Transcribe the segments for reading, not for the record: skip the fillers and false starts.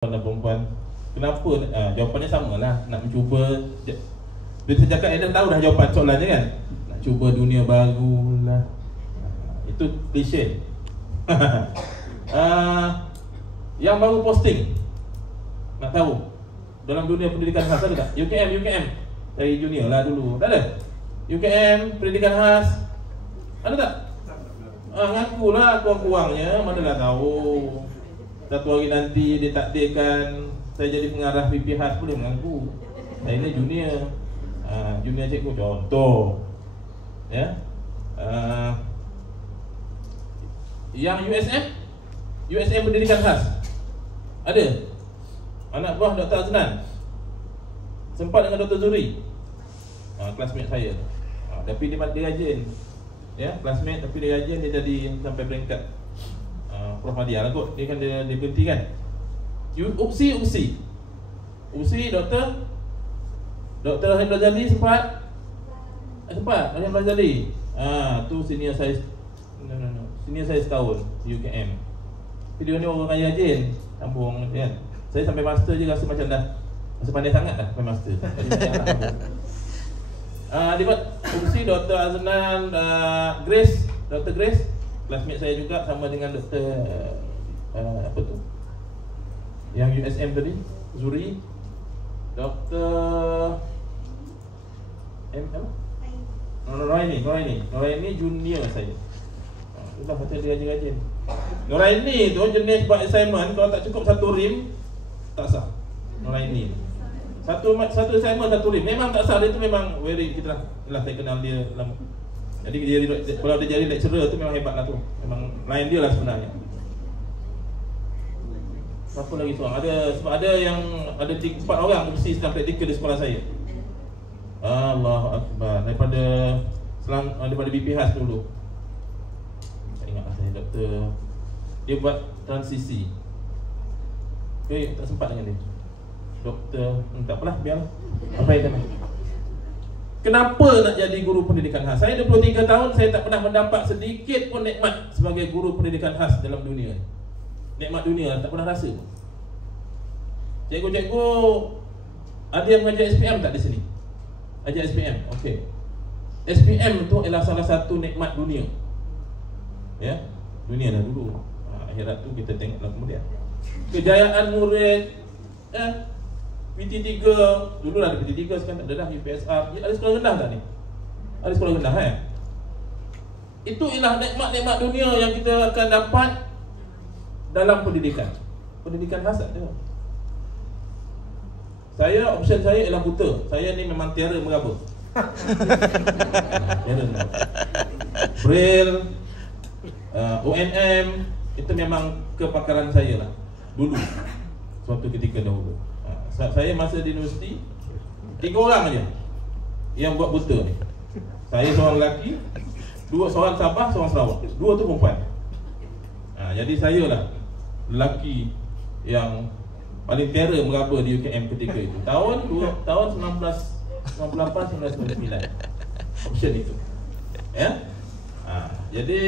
perempuan. Kenapa? Jawapannya sama lah. Nak mencuba. Dia cakap Adam tahu dah jawapan soalannya kan. Nak cuba dunia baru lah. Itu klise. Yang baru posting, nak tahu dalam dunia pendidikan khas ada tak? UKM Saya junior lah dulu. Tak ada? UKM pendidikan khas ada tak? Ngakulah kurang-kurangnya. Manalah tahu. Satu hari nanti ditakdirkan saya jadi pengarah PP khas, boleh mengaku saya ni junior. Junior cikgu contoh. Ya. Yang USM pendidikan khas ada? Anak buah Dr. Aznan sempat dengan Dr. Zuri, classmate saya. Tapi dia rajin. Ya, classmate tapi dia rajin, dia jadi sampai peringkat Prof Hadiah lah kot. Dia kan dia berhenti kan. UPSI Dr. Rahim Razali sempat Rahim Razali. Tu senior saya. Senior saya setahun di UKM. Dia ni orang kaya rajin, sambung kan. Saya sampai master je rasa macam dah rasa pandai sangat dah sampai master. Dia buat UPSI Dr. Aznan, Dr. Grace classmate saya juga, sama dengan Dr. Apa tu? Yang USM tadi, Zuri, Dr. Noraini junior saya. Itulah kata dia rajin-rajin. Noraini tu jenis buat assignment kalau tak cukup satu rim tak sah. Noraini satu assignment satu rim memang tak sah. Dia tu memang very, kita lah saya kenal dia lama. Jadi dia kalau dia jadi lecturer tu memang hebat lah tu. Memang lain dia lah sebenarnya. Siapa lagi seorang? Sebab ada yang ada 4 orang mesti sedang praktikal di sekolah saya. Allahu Akbar. Daripada BP khas dulu. Saya ingatlah saya doktor. Dia buat transisi. Tak sempat dengan dia. Doktor, tak apalah, biarlah. Apa yang dia kenapa nak jadi guru pendidikan khas? Saya 23 tahun, saya tak pernah mendapat sedikit pun nikmat sebagai guru pendidikan khas dalam dunia. Nikmat dunia tak pernah rasa. Cikgu-cikgu ada yang mengajar SPM tak di sini? Ajar SPM, okey. SPM tu adalah salah satu nikmat dunia. Ya, dunia dah dulu. Akhirat tu kita tengoklah kemudian. Kejayaan murid, PT3 dulu lah, ada PT3, sekarang tak ada dah. UPSR, ada sekolah rendah tak ni? Ada sekolah rendah Itu ialah nikmat-nikmat dunia yang kita akan dapat dalam pendidikan. Pendidikan khas tak ada. Option saya ialah buta. Saya ni memang tiara meraba. Tiara meraba. Braille, ONM, itu memang kepakaran saya lah dulu, suatu ketika dahulu. Saya masa di universiti 3 orang aja yang buat buta ni. Saya seorang lelaki, 2 seorang Sabah, seorang Sarawak, 2 tu perempuan. Jadi saya lah lelaki yang paling terror meraba di UKM ketika itu. Tahun 1998-1999. Option itu. Ya. Jadi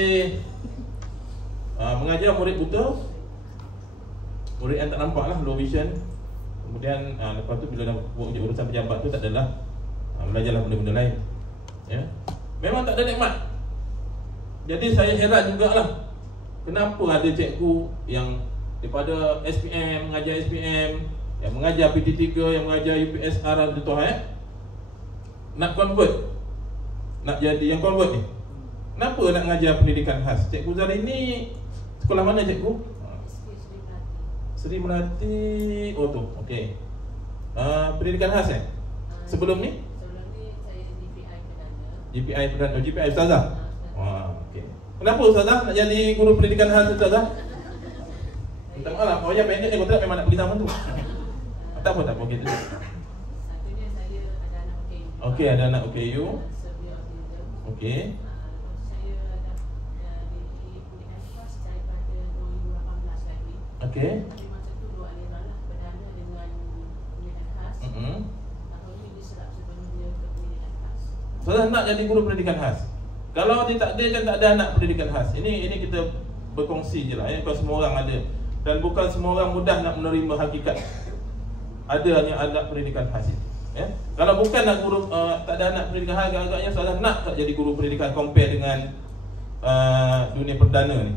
mengajar murid buta, murid yang tak nampak lah, low vision. Kemudian lepas tu bila dah buat urusan pejabat tu tak adalah, belajarlah benda-benda lain. Ya. Memang tak ada nikmat. Jadi saya heran jugalah, kenapa ada cikgu yang daripada SPM, mengajar SPM, yang mengajar PT3, yang mengajar UPSR tu nak convert, nak jadi yang convert ni. Kenapa nak mengajar pendidikan khas? Cikgu Zari ni sekolah mana cikgu? Sri Melati. Oh tu, okey. Pendidikan khas Sebelum ni? Sebelum ni saya GPI Perdana. GPI Ustazah. Okey. Kenapa Ustazah nak jadi guru pendidikan khas Ustazah? Minta maaf lah, awalnya pendek ni kontrak memang nak pergi zaman tu. Tak apa, okey tu. Satunya saya ada anak OKU. Okey, ada anak OKU. Okey. Saya dah di pendidikan khas daripada 2018 lagi. Okey. Tapi masa tu 2 aliran lah, perdana dengan pendidikan khas. Tahun ni diserap sepenuhnya ke pendidikan khas. Ustazah nak jadi guru pendidikan khas. Kalau ditakdirkan tak ada anak pendidikan khas, ini kita berkongsi je lah. Kalau semua orang ada Dan bukan semua orang mudah nak menerima hakikat adanya anak pendidikan khas itu. Ya? Kalau bukan nak guru, tak ada anak pendidikan khas, agaknya salah nak tak jadi guru pendidikan compare dengan dunia perdana ni.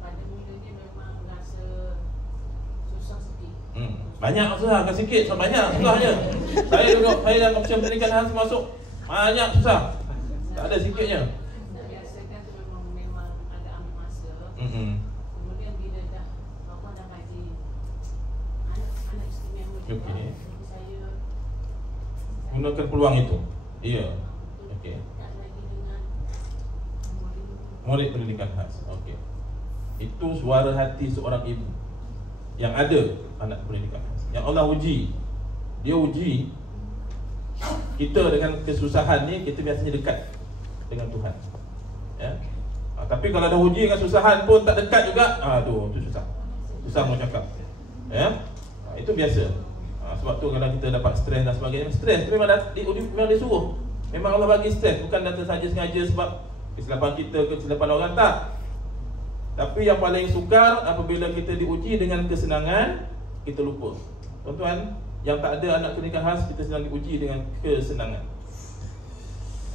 Pada mulanya memang rasa susah sikit. Banyak susah, kan sikit, so banyak susahnya. Saya duduk, saya dalam option pendidikan khas masuk, banyak susah. Tak ada sikitnya. Nak biasakan tu memang agak ambil masa. Kemudian bila dah bapa dah ngaji anak istimewa juga. Okey. Jadi saya Gunakan peluang itu. Ya. Okey. tak lagi dengan Murid pendidikan khas. Okey. Itu suara hati seorang ibu yang ada anak pendidikan khas. Yang Allah uji. Dia uji kita dengan kesusahan ni, kita biasanya dekat dengan Tuhan. Ya. Tapi kalau dah uji dengan kesusahan pun tak dekat juga, aduh, itu susah. Susah mau cakap. Ya. Itu biasa. Sebab tu kalau kita dapat stres dan sebagainya, stres tu memang memang disuruh. Memang Allah bagi stres, bukan datang saja sengaja sebab kesilapan kita, kesilapan orang, tak. Tapi yang paling sukar apabila kita diuji dengan kesenangan, kita lupa. Tuan-tuan, yang tak ada anak pendidikan khas, kita sedang diuji dengan kesenangan.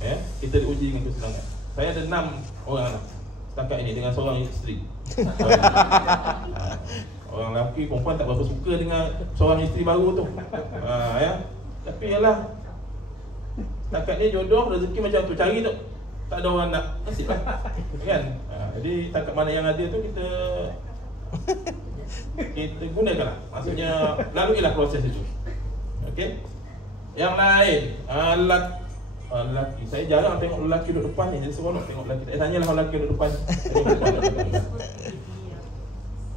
Ya, kita diuji dengan kesenangan. Saya ada 6 orang anak setakat ini dengan seorang isteri. Orang lelaki, perempuan tak berapa suka dengan seorang isteri baru tu. Ya. Tapi yalah, setakat ni jodoh, rezeki macam tu, cari tu. Tak ada orang nak, nasib lah. Kan? Jadi setakat mana yang ada tu kita gunakan lah. Maksudnya laluilah proses itu. Okey. Yang lain, lelaki. Saya jarang tengok lelaki duduk depan ni. Jadi seronok tengok lelaki. Tanyalah lelaki duduk depan.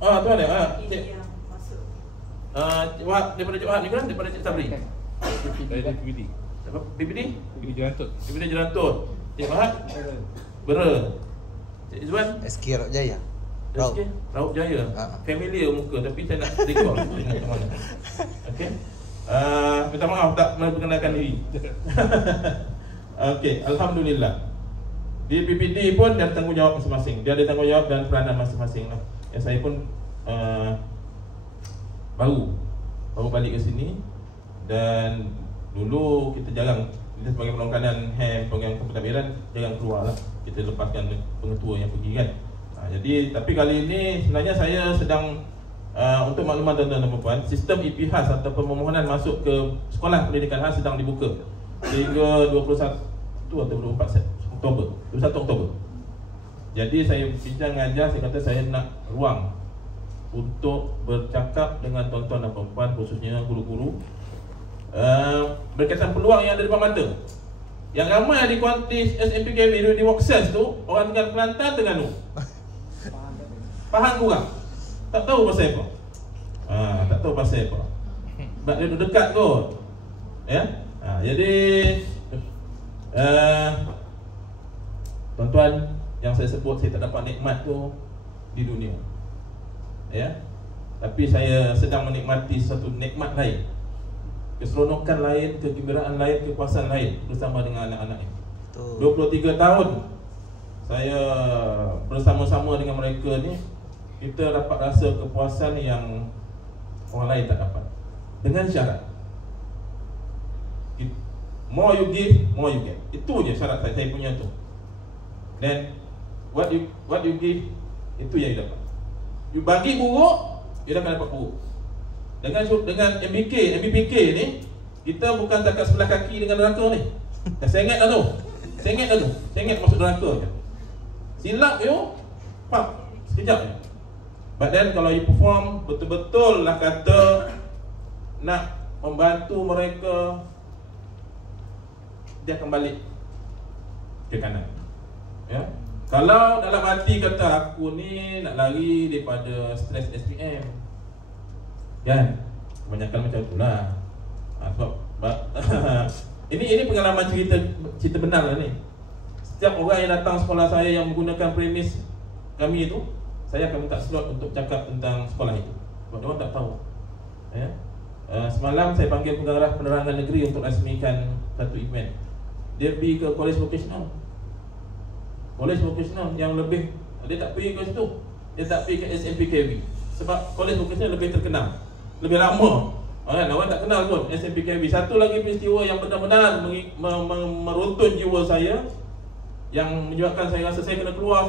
Tu ada. Cik. Wahab daripada Cik Wahab ni kan? Daripada Cik Sabri. Dari PBD. Apa? PBD? PBD Jerantut. PBD Jerantut. Cik Wahab? Bera. Cik Izwan? SK Raub Jaya. Raub Jaya. Familiar muka, tapi saya nak recall tengok macam mana. Okey. Minta maaf tak memperkenalkan diri. Okey, alhamdulillah. Di PPD pun dia ada tanggungjawab masing-masing. Dia ada tanggungjawab dan peranan masing-masing lah. Ya, saya pun baru balik ke sini. Dan dulu kita jarang, kita sebagai penongkanan HEM, program pentadbiran, jarang keluar lah. Kita lepaskan pengetua yang pergi kan. Jadi, tapi kali ini sebenarnya saya sedang untuk makluman tuan-tuan dan puan, sistem IPHAS atau permohonan masuk ke sekolah pendidikan khas sedang dibuka sehingga 21 atau 24 Oktober, 21 Oktober. Jadi saya bincang mengajar, saya kata saya nak ruang untuk bercakap dengan tuan-tuan dan puan, khususnya guru-guru, berkaitan peluang yang ada di depan mata. Yang ramai di kuantis SMPKB di Worksense tu, orang tinggal Kelantan, Terengganu. Faham kurang? Tak tahu pasal apa. Tak tahu pasal apa. Sebab dia duduk dekat kot. Ya. Jadi tuan-tuan, yang saya sebut, saya tak dapat nikmat tu di dunia. Ya. Tapi saya sedang menikmati satu nikmat lain, keseronokan lain, kegembiraan lain, kepuasan lain bersama dengan anak-anak ini. 23 tahun saya bersama-sama dengan mereka ni, kita dapat rasa kepuasan yang orang lain tak dapat. Dengan syarat, more you give, more you get. Itu je syarat saya punya tu. Then what you give, itu yang you dapat. You bagi buruk, you akan dapat buruk. Dengan MBPK ni, kita bukan takat sebelah kaki dengan neraka ni. Dah sengit dah tu. Sengit masuk neraka je. Silap you, pap, sekejap je. But then kalau you perform betul-betul lah kata nak membantu mereka, dia akan balik ke kanan. Ya. Kalau dalam hati kata aku ni nak lari daripada stres SPM, kan? Kebanyakan macam itulah. Sebab ini pengalaman cerita benar lah ni. Setiap orang yang datang sekolah saya yang menggunakan premis kami itu, saya akan minta slot untuk cakap tentang sekolah itu. Sebab mereka tak tahu. Ya. Semalam saya panggil pengarah penerangan negeri untuk rasmikan satu event. Dia pergi ke College Vocational yang lebih, dia tak pergi ke situ. Dia tak pergi ke SMPKB. sebab kolej vocational lebih terkenal, lebih lama. Orang tak kenal pun SMPKV. Satu lagi peristiwa yang benar-benar meruntun jiwa saya, yang menyebabkan saya rasa saya kena keluar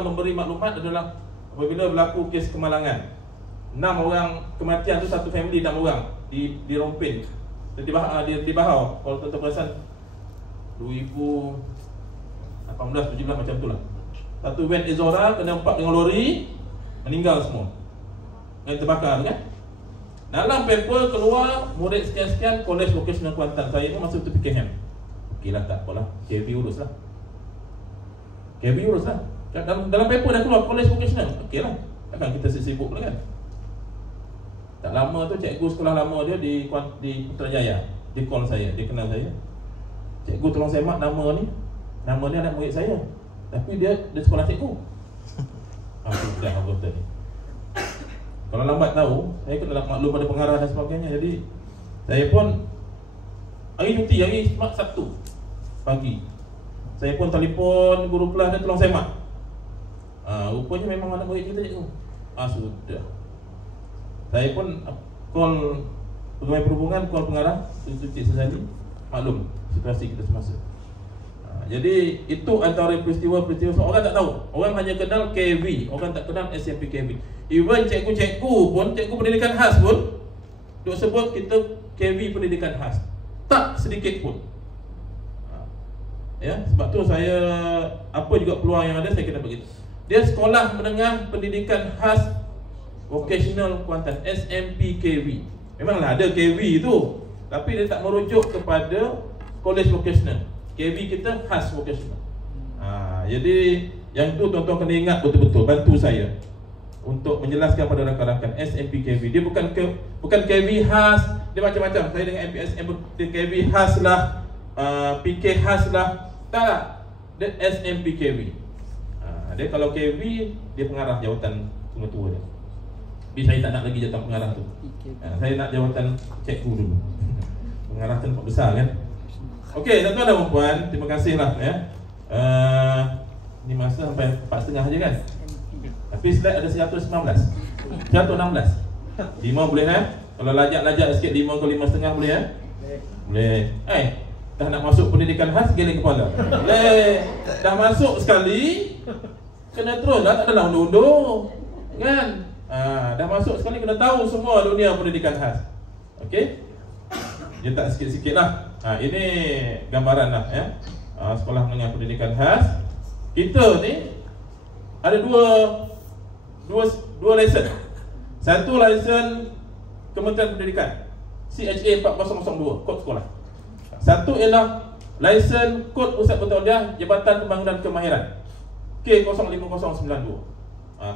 memberi maklumat adalah apabila berlaku kes kemalangan. 6 orang kematian tu, satu family 6 orang di Rompin, di Bahau. Kalau tuan-tuan perasan 2018-17 macam tu lah. Satu van Ezora kena empat dengan lori, meninggal semua, yang terbakar kan. Dalam paper keluar murid sekian-sekian Kolej Vocasional Kuantan. Saya ni masa tu fikir okeylah, tak apalah, KV urus lah. Dalam paper dah keluar Kolej Vocasional, okeylah, takkan kita sibuk pula kan. Tak lama tu cikgu sekolah lama dia di Putrajaya, dia call saya, dia kenal saya. Cikgu tolong semak nama ni anak murid saya, tapi dia sekolah cikgu. Aku dah anggota ni. Kalau lambat tahu, saya kena maklum pada pengarah dan sebagainya. Jadi saya pun hari cuti, hari Sabtu pagi, saya pun telefon guru kelas dia tolong semak. Rupanya memang anak murid kita cikgu. Sudah. Saya pun call pegawai perhubungan, call pengarah, Cik Sazali, maklum situasi kita semasa. Jadi itu antara peristiwa-peristiwa. Orang tak tahu, orang hanya kenal KV, orang tak kenal SMPKV. Even cikgu-cikgu pun, cikgu pendidikan khas pun duk sebut kita KV pendidikan khas, tak sedikit pun. Ya, sebab tu saya apa juga peluang yang ada saya kena begitu. Dia sekolah menengah pendidikan khas vocational Kuantan, SMPKV. Memanglah ada KV tu, tapi dia tak merujuk kepada kolej vocational. KV kita khas vocational. Jadi yang tu tuan-tuan kena ingat betul-betul, bantu saya untuk menjelaskan pada rakan-rakan SMPKV. Dia bukan KV khas, dia macam-macam. Saya dengan MPSM dia KV khas lah, PK khas lah. Tak, dia SMPKV. Dia kalau KV, dia pengarah jawatan pengetua dia. Tapi saya tak nak lagi jawatan pengarah tu. Saya nak jawatan cikgu dulu. Pengarah tempat besar kan. Okey, tuan-tuan dan puan, terima kasihlah ya. Ni masa sampai 4.30 je kan. Tapi slide ada 119. 116. 5 boleh kan? Kalau lajak-lajak sikit 5 ke 5.5 boleh kan? Boleh. Dah nak masuk pendidikan khas, geleng kepala. Boleh. Dah masuk sekali, kena terus lah, tak adalah undur-undur kan? Dah masuk sekali, kena tahu semua dunia pendidikan khas. Okey? Dia tak sikit-sikit lah. Ini gambaran lah ya. Sekolah menengah pendidikan khas. Kita ni ada dua lesen. Satu lesen Kementerian Pendidikan, CHA 4002, kod sekolah. Satu ialah lesen kod Pusat Bertauliah Jabatan Pembangunan Kemahiran, K05092.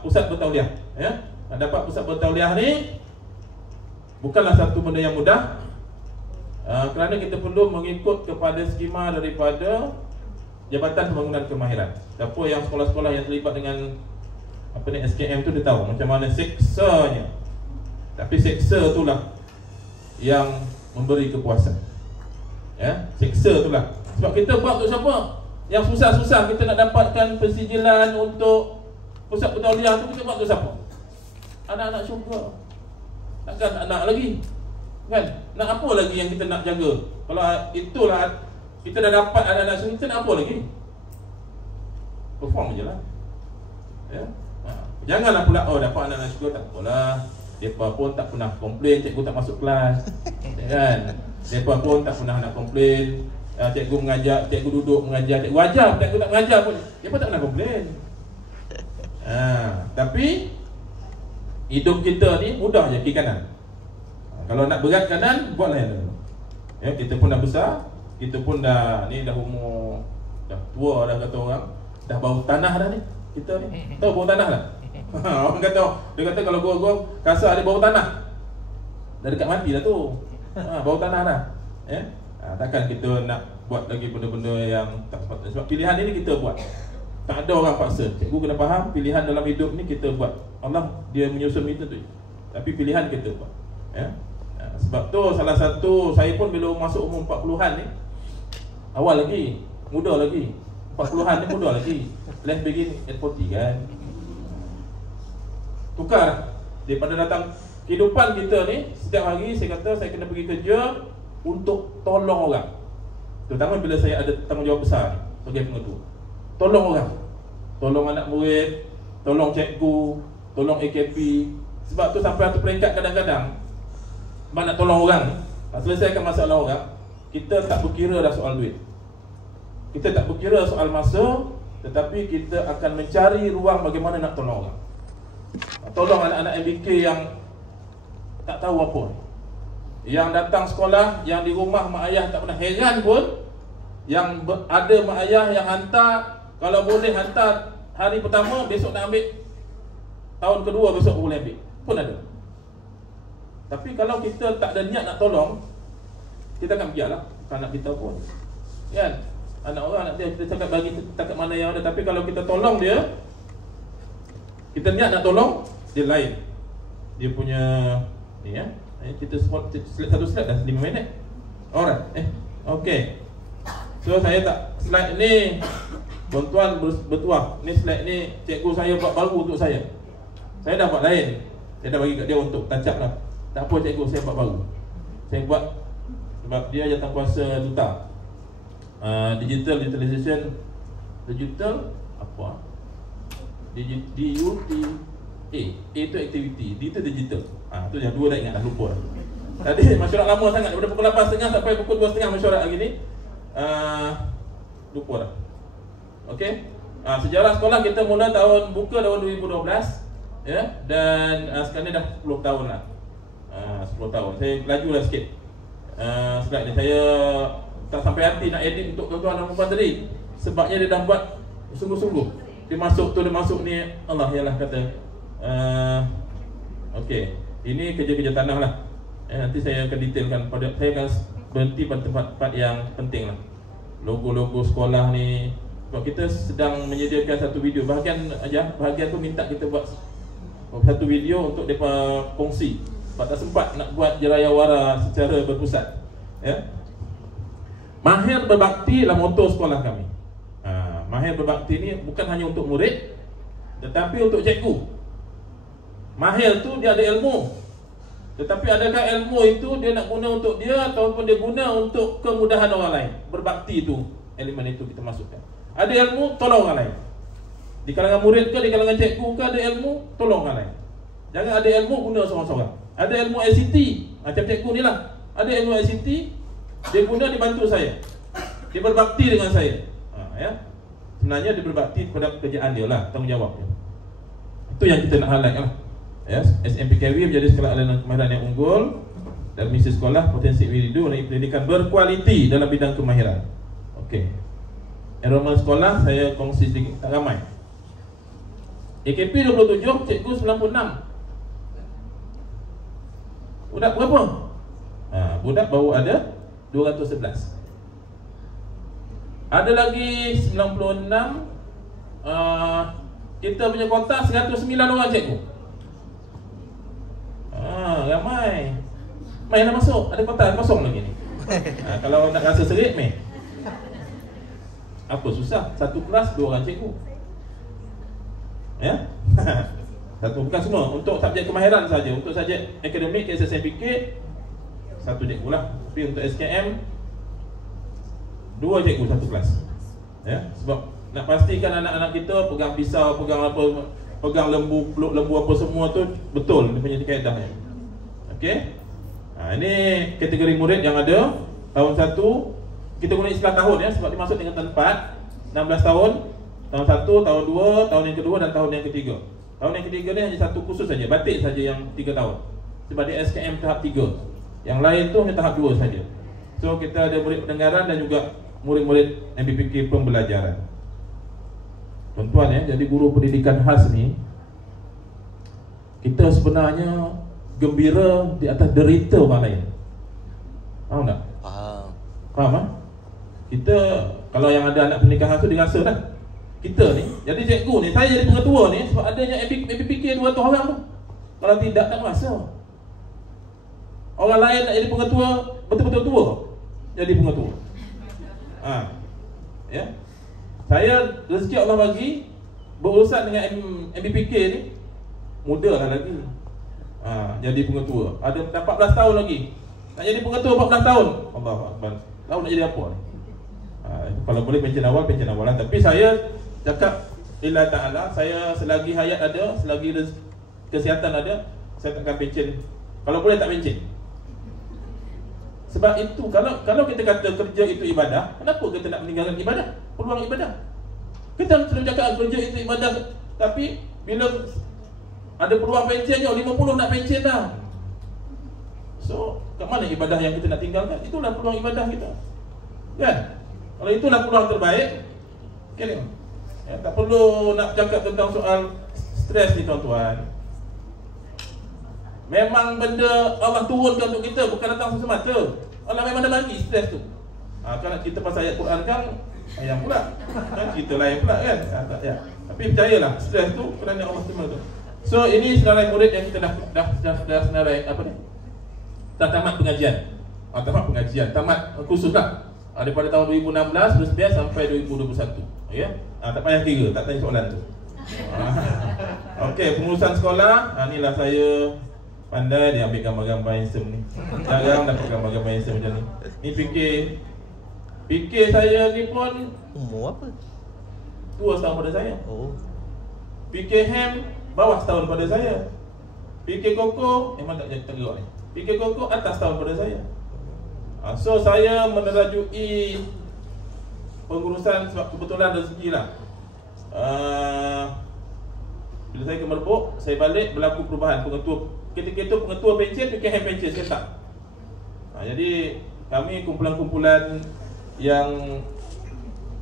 Pusat Bertauliah ya. Dapat pusat bertauliah ni bukanlah satu benda yang mudah, kerana kita perlu mengikut kepada skema daripada Jabatan Pembangunan Kemahiran. Siapa yang sekolah-sekolah yang terlibat dengan SKM tu dia tahu macam mana seksanya. Tapi seksa itulah yang memberi kepuasan. Ya, seksa itulah. Sebab kita buat untuk siapa? Yang susah-susah kita nak dapatkan persijilan untuk pusat bertauliah tu, kita buat untuk siapa? Anak-anak syurga. Takkan anak lagi kan? Nak apa lagi yang kita nak jaga? Kalau itulah kita dah dapat anak-anak syurga, kita nak apa lagi? Perform je lah ya? Janganlah pula dapat anak-anak syurga, tak apalah, mereka pun tak pernah komplain cikgu tak masuk kelas kan? Mereka pun tak pernah nak komplain cikgu mengajar, cikgu duduk mengajar, cikgu ajar, cikgu tak mengajar pun mereka tak pernah komplain. Tapi hidup kita ni mudah je kiri kanan. Kalau nak berat kanan, buatlah yang lain ya. Kita pun dah besar, kita pun dah umur, dah tua dah kata orang, dah bau tanah dah ni. Kita ni tahu bau tanah tak? Orang kata, dia kata kalau gua kasar dia bau tanah, dah dekat mati dah tu. Bau tanah dah ya. Takkan kita nak buat lagi benda-benda yang tak sepatutnya. Sebab pilihan ini kita buat, tak ada orang paksa. Cikgu kena faham, pilihan dalam hidup ni kita buat. Allah dia menyusun kita tu, tapi pilihan kita buat ya. Sebab tu salah satu, saya pun bila masuk umur 40-an ni, awal lagi, muda lagi. 40-an ni muda lagi. Let's begin at 40 kan. Tukar. Daripada datang kehidupan kita ni, setiap hari saya kata saya kena pergi kerja untuk tolong orang. Terutama bila saya ada tanggungjawab besar sebagai pengetua. Tolong orang. Tolong anak murid, tolong cikgu, tolong AKP. Sebab tu sampai satu peringkat kadang-kadang nak tolong orang, nak selesaikan masalah orang, kita tak berkira dah soal duit. Kita tak berkira soal masa, tetapi kita akan mencari ruang bagaimana nak tolong orang. Tolong anak-anak MBK yang tak tahu apa, yang datang sekolah, yang di rumah mak ayah tak pernah heran pun, yang ada mak ayah yang hantar, kalau boleh hantar hari pertama, besok nak ambil tahun kedua, besok boleh ambil, pun ada. Tapi kalau kita tak ada niat nak tolong, kita akan biarlah anak kita pun, kan? Anak orang nak dia, kita cakap bagi takat mana yang ada. Tapi kalau kita tolong dia, kita niat nak tolong, dia lain. Dia punya ni ya. Kita satu slide dah 5 minit. Alright. Okay. So saya tak slide ni tuan-tuan bertuah. Ni slide ni cikgu saya buat baru untuk saya. Saya dah buat lain. Saya dah bagi kat dia untuk tancap lah. Tak apa cikgu, saya buat baru. Saya buat sebab dia jawatankuasa duta. Digital digitalization, digital apa? DUT A itu aktiviti, D itu digital. Tu yang dua dah ingat, dah lupa. Tadi mesyuarat lama sangat daripada pukul 8.30 sampai pukul 2.30 mesyuarat hari ni. Lupa dah. Okey. Sejarah sekolah kita mula buka tahun 2012 ya, dan sekarang ni dah 10 tahun lah. 10 tahun. Saya lajulah sikit. Slide ni saya tak sampai hati nak edit untuk tuan-tuan dan puan tadi. Sebabnya dia dah buat sungguh-sungguh. Dia masuk ni, Allah yalah kata. Okey. Ini kerja-kerja tanah lah. Nanti saya akan detailkan saya akan berhenti pada tempat-tempat yang penting lah. Logo-logo sekolah ni. Sebab kita sedang menyediakan satu video. Bahagian tu minta kita buat satu video untuk mereka kongsi. Sebab tak sempat nak buat jerayawara secara berpusat. Ya. Mahir berbakti adalah moto sekolah kami. Mahir berbakti ni bukan hanya untuk murid, tetapi untuk cikgu. Mahir tu dia ada ilmu, tetapi adakah ilmu itu dia nak guna untuk dia ataupun dia guna untuk kemudahan orang lain? Berbakti itu, elemen itu kita masukkan. Ada ilmu, tolong orang lain. Di kalangan murid ke, di kalangan cikgu ke, ada ilmu, tolong orang lain. Jangan ada ilmu, guna seorang-seorang. Ada ilmu ICT, macam cikgu ni lah. Ada ilmu ICT, dia guna, dia bantu saya. Dia berbakti dengan saya. Ya. Sebenarnya dia berbakti kepada pekerjaan dia lah, tanggungjawab dia. Itu yang kita nak highlight lah. Ya. SMPKW menjadi sekolah layanan kemahiran yang unggul dan misi sekolah potensi individu dan pendidikan berkualiti dalam bidang kemahiran. Okey. Enrollment sekolah saya kongsi sedikit, tak ramai. AKP 27, cikgu 96. Budak berapa? Budak baru ada 211. Ada lagi 96. Kita punya kota 109 orang cikgu. Ramai. Mai nak masuk, ada kota kosong lagi ni. Kalau nak rasa serit meh. Apa susah? Satu kelas 2 orang cikgu. Ya? Satu, bukan semua. Untuk subjek kemahiran saja. Untuk subjek akademik, SSMPK, satu cikgu lah. Tapi untuk SKM 2 cikgu satu kelas. Ya, sebab nak pastikan anak-anak kita pegang pisau, pegang apa, pegang lembu, peluk lembu apa semua tu betul dia punya kaedahnya. Okey. Ini kategori murid yang ada tahun 1. Kita guna istilah tahun ya, sebab dia masuk dengan tahun 4, 16 tahun, tahun 1, tahun 2, tahun yang kedua dan tahun yang ketiga. Tahun yang ketiga ni hanya satu khusus saja, batik saja yang 3 tahun. Sebab dia SKM tahap 3. Yang lain tu hanya tahap 2 saja. So kita ada murid pendengaran dan juga murid-murid MBPK pembelajaran. Tuan-tuan ya, jadi guru pendidikan khas ni kita sebenarnya gembira di atas derita orang lain. Faham tak? Faham tak? Kita kalau yang ada anak pendidikan khas tu dia rasa dah. Kita ni, jadi cikgu ni, saya jadi pengetua ni sebab adanya MBPK 200 orang tu. Kalau tidak tak rasa. Orang lain nak jadi pengetua betul-betul tua jadi pengetua. Ya. Saya rezeki Allah bagi berurusan dengan MBPK ni muda lah lagi. jadi pengetua. Ada 14 tahun lagi. Nak jadi pengetua 14 tahun. Allahu Akbar. Tahu nak jadi apa? Kalau boleh pencen awal lah. Tapi saya cakap lillah ta'ala, saya selagi hayat ada, selagi kesihatan ada, saya takkan pencen. Kalau boleh tak pencen. Sebab itu kalau kita kata kerja itu ibadah, kenapa kita nak meninggalkan ibadah? Peluang ibadah. Kita sudah cakap kerja itu ibadah, tapi bila ada peluang pencen, 50 nak pencen dah. So, kat mana ibadah yang kita nak tinggalkan? Itulah peluang ibadah kita. Kan? Kalau itulah peluang terbaik, okay, ya, tak perlu nak cakap tentang soal stres ni tuan-tuan. Memang benda Allah turunkan untuk kita, bukan datang semata. Allah memang dah bagi stres tu. Kalau kita pasal ayat Quran kan, ayam pula. Kan kita lain pula kan. Tak, ya. Tapi percayalah, stres tu kerana Allah semua tu. So ini senarai murid yang kita dah senarai apa ni? Dah tamat pengajian. Tamat kursus lah. Daripada tahun 2016 bersedia sampai 2021. Ya. Tak payah kira, tak tanya soalan tu. Okey, pengurusan sekolah, inilah saya. Pandai dia ambil gambar-gambar handsome ni. Jarang dapat gambar-gambar handsome macam ni. Ni fikir saya ni pun umur apa? 2 tahun pada saya. Oh. Fikir Ham bawah setahun pada saya. Fikir Koko memang tak jadi tergerak ni. Fikir Koko atas tahun pada saya. So saya menerajui pengurusan sebab kebetulan rezeki lah. Bila saya ke Merbuk, saya balik berlaku perubahan pengetua. Ketika itu pengetua pencen, fikir Ham pencen saya tak. Jadi kami kumpulan-kumpulan yang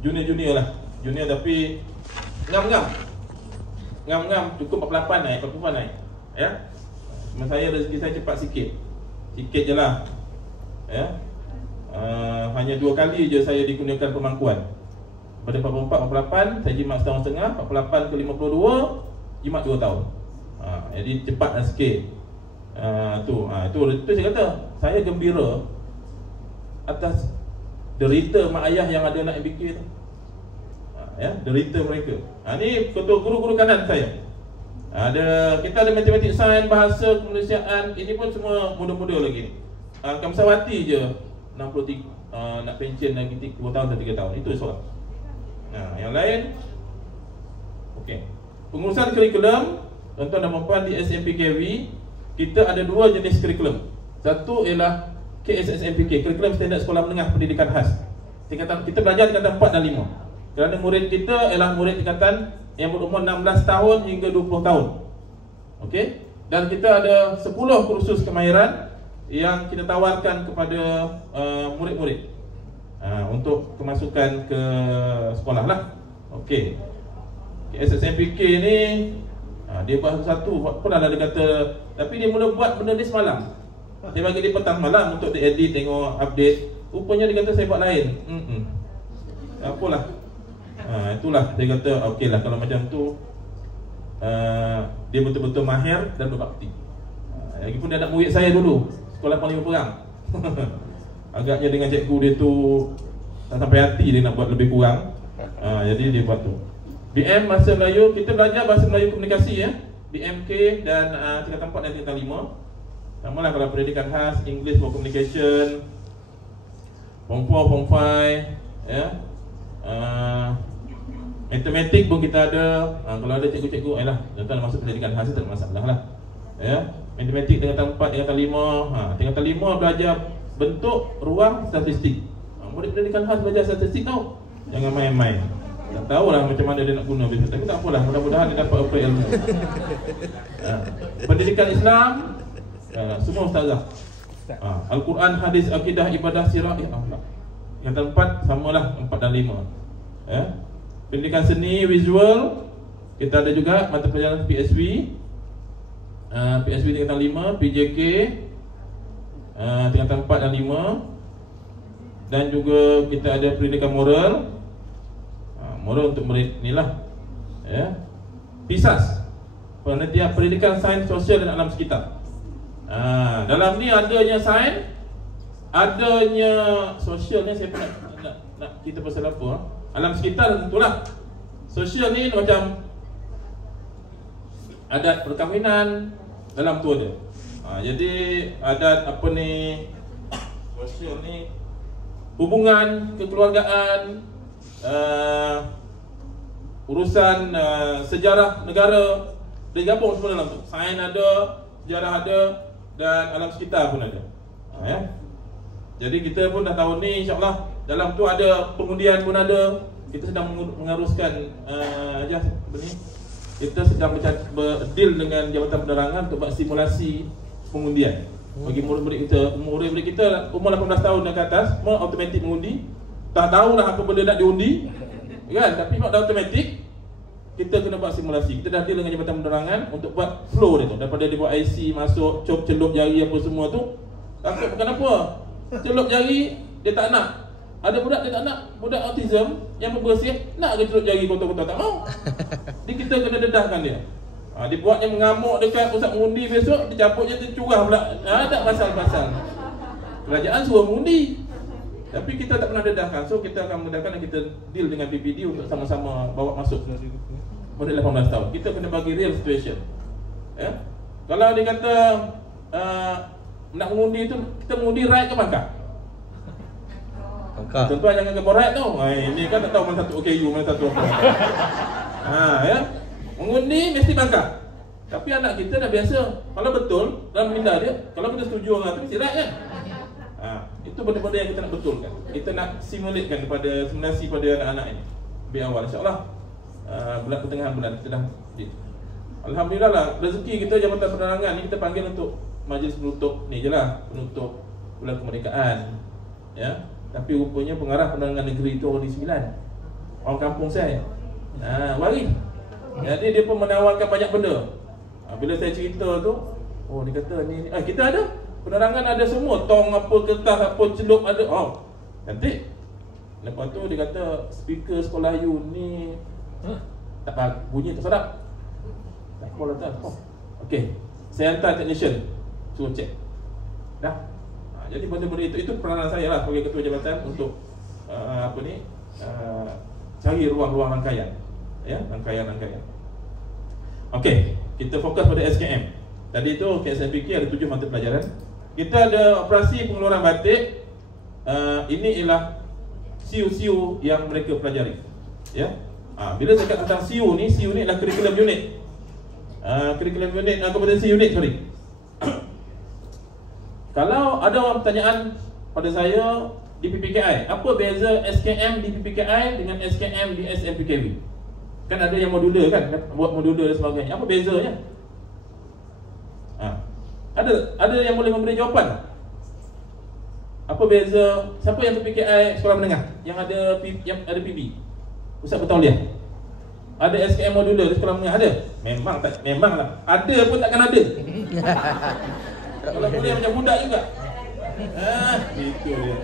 junior lah. Junior tapi ngam-ngam cukup 48 naik, 45 naik. Ya. Cuma saya rezeki saya cepat sikit. Sikit je lah. Ya. Hanya 2 kali je saya dikurniakan pemangkuan. Pada 44, 48 saya jimat setahun setengah, 48 ke 52 jimat 2 tahun. Jadi cepat dan sikit. Itu saya kata, saya gembira atas derita mak ayah yang ada anak MBK tu. Ya, derita mereka. Ni ketua guru-guru kanan saya. Kita ada matematik, sains, bahasa, kemanusiaan. Ini pun semua muda-muda lagi ni. Kamsawati je 63 nak pencen lagi 2 tahun atau 3 tahun. Itu soal. Yang lain okey. Pengurusan kurikulum, tuan-tuan dan puan di SMPKV, kita ada 2 jenis kurikulum. Satu ialah KSSMPK, kurikulum standard sekolah menengah pendidikan khas. Kita belajar tingkatan 4 dan 5. Kerana murid kita ialah murid tingkatan yang berumur 16 tahun hingga 20 tahun. Okey? Dan kita ada 10 kursus kemahiran yang kita tawarkan kepada murid-murid untuk kemasukan ke sekolah lah. Okey. SSMPK ni dia buat satu, pernah dia kata, tapi dia mula buat benda ni semalam. Dia bagi dia petang malam untuk dia edit, tengok, update. Rupanya dia kata saya buat lain. Apalah. Itulah dia kata okey lah kalau macam tu. Dia betul-betul mahir dan berbakti. Lagipun dia ada murid saya dulu, sekolah paling perang. Agaknya dengan cikgu dia tu tak sampai hati dia nak buat lebih kurang. Jadi dia buat tu. BM Bahasa Melayu, kita belajar Bahasa Melayu Komunikasi ya. BMK dan tingkatan 4 dan tingkatan 5. Sama lah kalau pendidikan khas, English for Communication, Form 4, Form 5 ya. Matematik pun kita ada. Kalau ada cikgu-cikgu, tuan-tuan masuk pendidikan khas tak ada masalah lah. Ya. Matematik tingkatan 4, tingkatan 5. Tingkatan 5 belajar bentuk ruang statistik. Murid pendidikan khas belajar statistik tau. Jangan main-main. Tak tahulah macam mana dia nak guna besok. Tapi tak apalah, mudah-mudahan dia dapat apa ilmu. Pendidikan Islam, semua ustazah. Al-Quran, hadis, akidah, ibadah, sirah, tingkatan 4 samalah 4 dan 5. Ya. Pendidikan seni, visual, kita ada juga mata pelajaran PSV. PSV tingkatan 5, PJK tingkatan 4 dan 5. Dan juga kita ada pendidikan moral. Moral untuk murid inilah ya. PISAS, penelitian pendidikan sains sosial dan alam sekitar. Dalam ni adanya sains, adanya sosial ni. Saya nak kita pasal apa? Alam sekitar tentulah. Sosial ni macam adat perkahwinan, dalam tu ada Jadi ada apa ni, sosial ni, hubungan kekeluargaan, urusan sejarah negara digabung semua dalam tu. Sains ada, sejarah ada, dan alam sekitar pun ada. Ya. Jadi kita pun dah tahun ni insya-Allah dalam tu ada pengundian pun ada. Kita sedang menguruskan apa ni? Kita sedang berdeal dengan Jabatan Penerangan untuk buat simulasi pengundian. Bagi murid-murid kita, murid-murid kita umur 18 tahun dan ke atas, semua automatik mengundi. Tak tahu lah apa benda nak diundi. Kan? Tapi kalau dah automatik, kita kena buat simulasi. Kita dah deal dengan Jabatan Penerangan untuk buat flow dia tu. Daripada dia buat IC masuk, celup jari apa semua tu. Takut bukan apa. Celup jari dia tak nak. Ada budak dia tak nak. Budak autism yang berbersih nak ke celup jari kotor-kotor, tak mau. Jadi kita kena dedahkan dia. Dia buatnya mengamuk dekat pusat mengundi, besok dia caput je, dia curah pula. Tak pasal-pasal. Kerajaan suruh mengundi, tapi kita tak pernah dedahkan. So kita akan mudahkan dan kita deal dengan PPD untuk sama-sama bawa masuk model 18 tahun. Kita kena bagi real situation. Ya? Kalau dia kata nak mengundi tu, kita mengundi right ke bangka? Tuan-tuan jangan ke right tu. Ini kan tak tahu mana satu OKU, mana satu apa. Ya. Mengundi mesti bangka. Tapi anak kita dah biasa. Kalau betul dalam minda dia, kalau kita setuju orang tu mesti right kan? Itu benda-benda yang kita nak betulkan. Kita nak simulatekan kepada simulasi pada anak-anak ini. Lebih awal insya-Allah. Bulan pertengahan bulan kita dah. Alhamdulillah lah, rezeki kita Jabatan Penerangan ni kita panggil untuk majlis penutup ni je lah, penutup bulan kemerdekaan. Ya. Tapi rupanya pengarah penerangan negeri itu orang di Sembilan, orang kampung saya. Wari. Jadi dia pun menawarkan banyak benda. Bila saya cerita tu, oh dia kata ni kita ada penerangan, ada semua, tong apa, kertas apa, celup ada. Cantik. Lepas tu dia kata speaker sekolah you ni tak bunyi tak sedap. Tak call atas. Okey, saya hantar technician suruh check. Dah. Jadi benda-benda itu peranan saya lah sebagai ketua jabatan untuk cari ruang-ruang rangkaian. Ya, rangkaian-rangkaian. Okey, kita fokus pada SKM. Tadi tu KSMPK ada 7 mata pelajaran. Kita ada operasi pengeluaran batik. Ini ialah CU yang mereka pelajari. Ya. Bila saya cakap tentang CU ni adalah curriculum unit. Curriculum unit, kompetensi unit, sorry. Kalau ada orang pertanyaan pada saya di PPKI, apa beza SKM di PPKI dengan SKM di SMPKB? Kan ada yang modular kan, buat modular dan sebagainya. Apa bezanya? Ada yang boleh memberi jawapan? Apa beza? Siapa yang PPKI sekolah menengah yang ada PB? Pusat Bertauliah. Ada SKM modular di sekolah menengah ada? Memanglah. Ada pun takkan ada. Kalau boleh macam budak juga. Itu dia.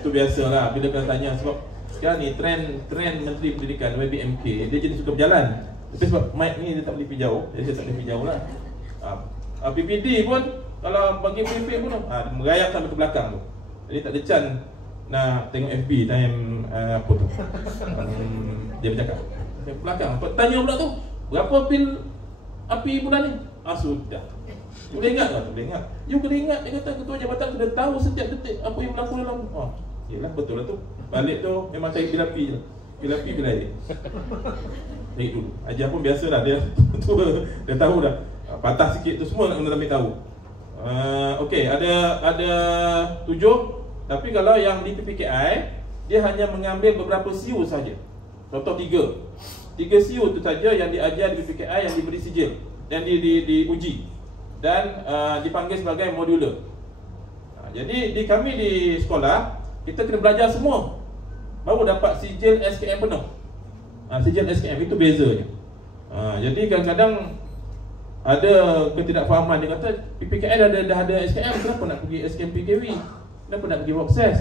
Itu biasalah bila kena tanya. Sebab sekarang ni trend Menteri Pendidikan YBMK, dia jadi suka berjalan. Tapi sebab mic ni dia tak boleh pergi jauh, jadi dia tak boleh pergi jauh lah. PPD pun kalau bagi briefing pun merayap sampai ke belakang tu. Jadi tak ada can nak tengok FB time apa tu. Dia bercakap ke belakang. Tanya pula tu, berapa bil api bulan ni? Sudah. Boleh ingat tak? Boleh ingat. You kena ingat, dia kata ketua jabatan kena tahu setiap detik apa yang berlaku dalam. Yelah, betul lah tu. Balik tu memang cari bil api je. Bil api bil air. Cari dulu. Ajar pun biasalah, dia dia tahu dah. Patah sikit tu semua nak kena ambil tahu. Okey, ada 7. Tapi kalau yang di PPKI, dia hanya mengambil beberapa CU saja. Contoh 3 CU tu saja yang diajar di PPKI, yang diberi sijil dan diuji dan dipanggil sebagai modular. Jadi di kami di sekolah kita kena belajar semua baru dapat sijil SKM penuh. Sijil SKM itu bezanya. Jadi kadang-kadang ada ketidakfahaman. Dia kata PPKI dah ada SKM, kenapa nak pergi SKM PKW? Kenapa nak pergi Workses?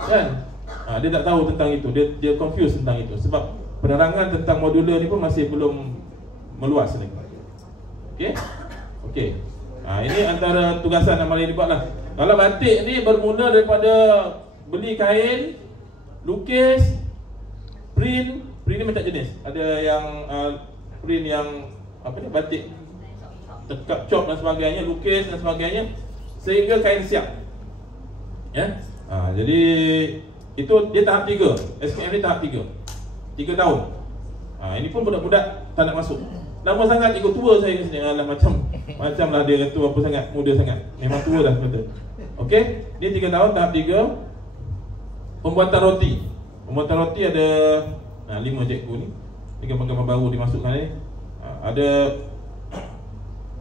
Kan? Dia tak tahu tentang itu. Dia confused tentang itu. Sebab penerangan tentang modular ni pun masih belum meluas lagi. Okey. Ini antara tugasan yang malah dibuat lah. Kalau batik ni bermula daripada beli kain, lukis, print ni macam jenis. Ada yang print yang apa ni, batik, tekap chop dan sebagainya, lukis dan sebagainya, sehingga kain siap. Ya. Jadi itu dia tahap 3. SPM ni tahap 3. 3 tahun. Ini pun budak-budak tak nak masuk. Lama sangat ikut tua saya kat sini. Alah, macamlah dia kata apa sangat, muda sangat. Memang tua dah betul. Okey, dia 3 tahun tahap 3. Pembuatan roti. Pembuatan roti ada 5 cikgu ni. Ni gambar-gambar baru dimasukkan ni. Ada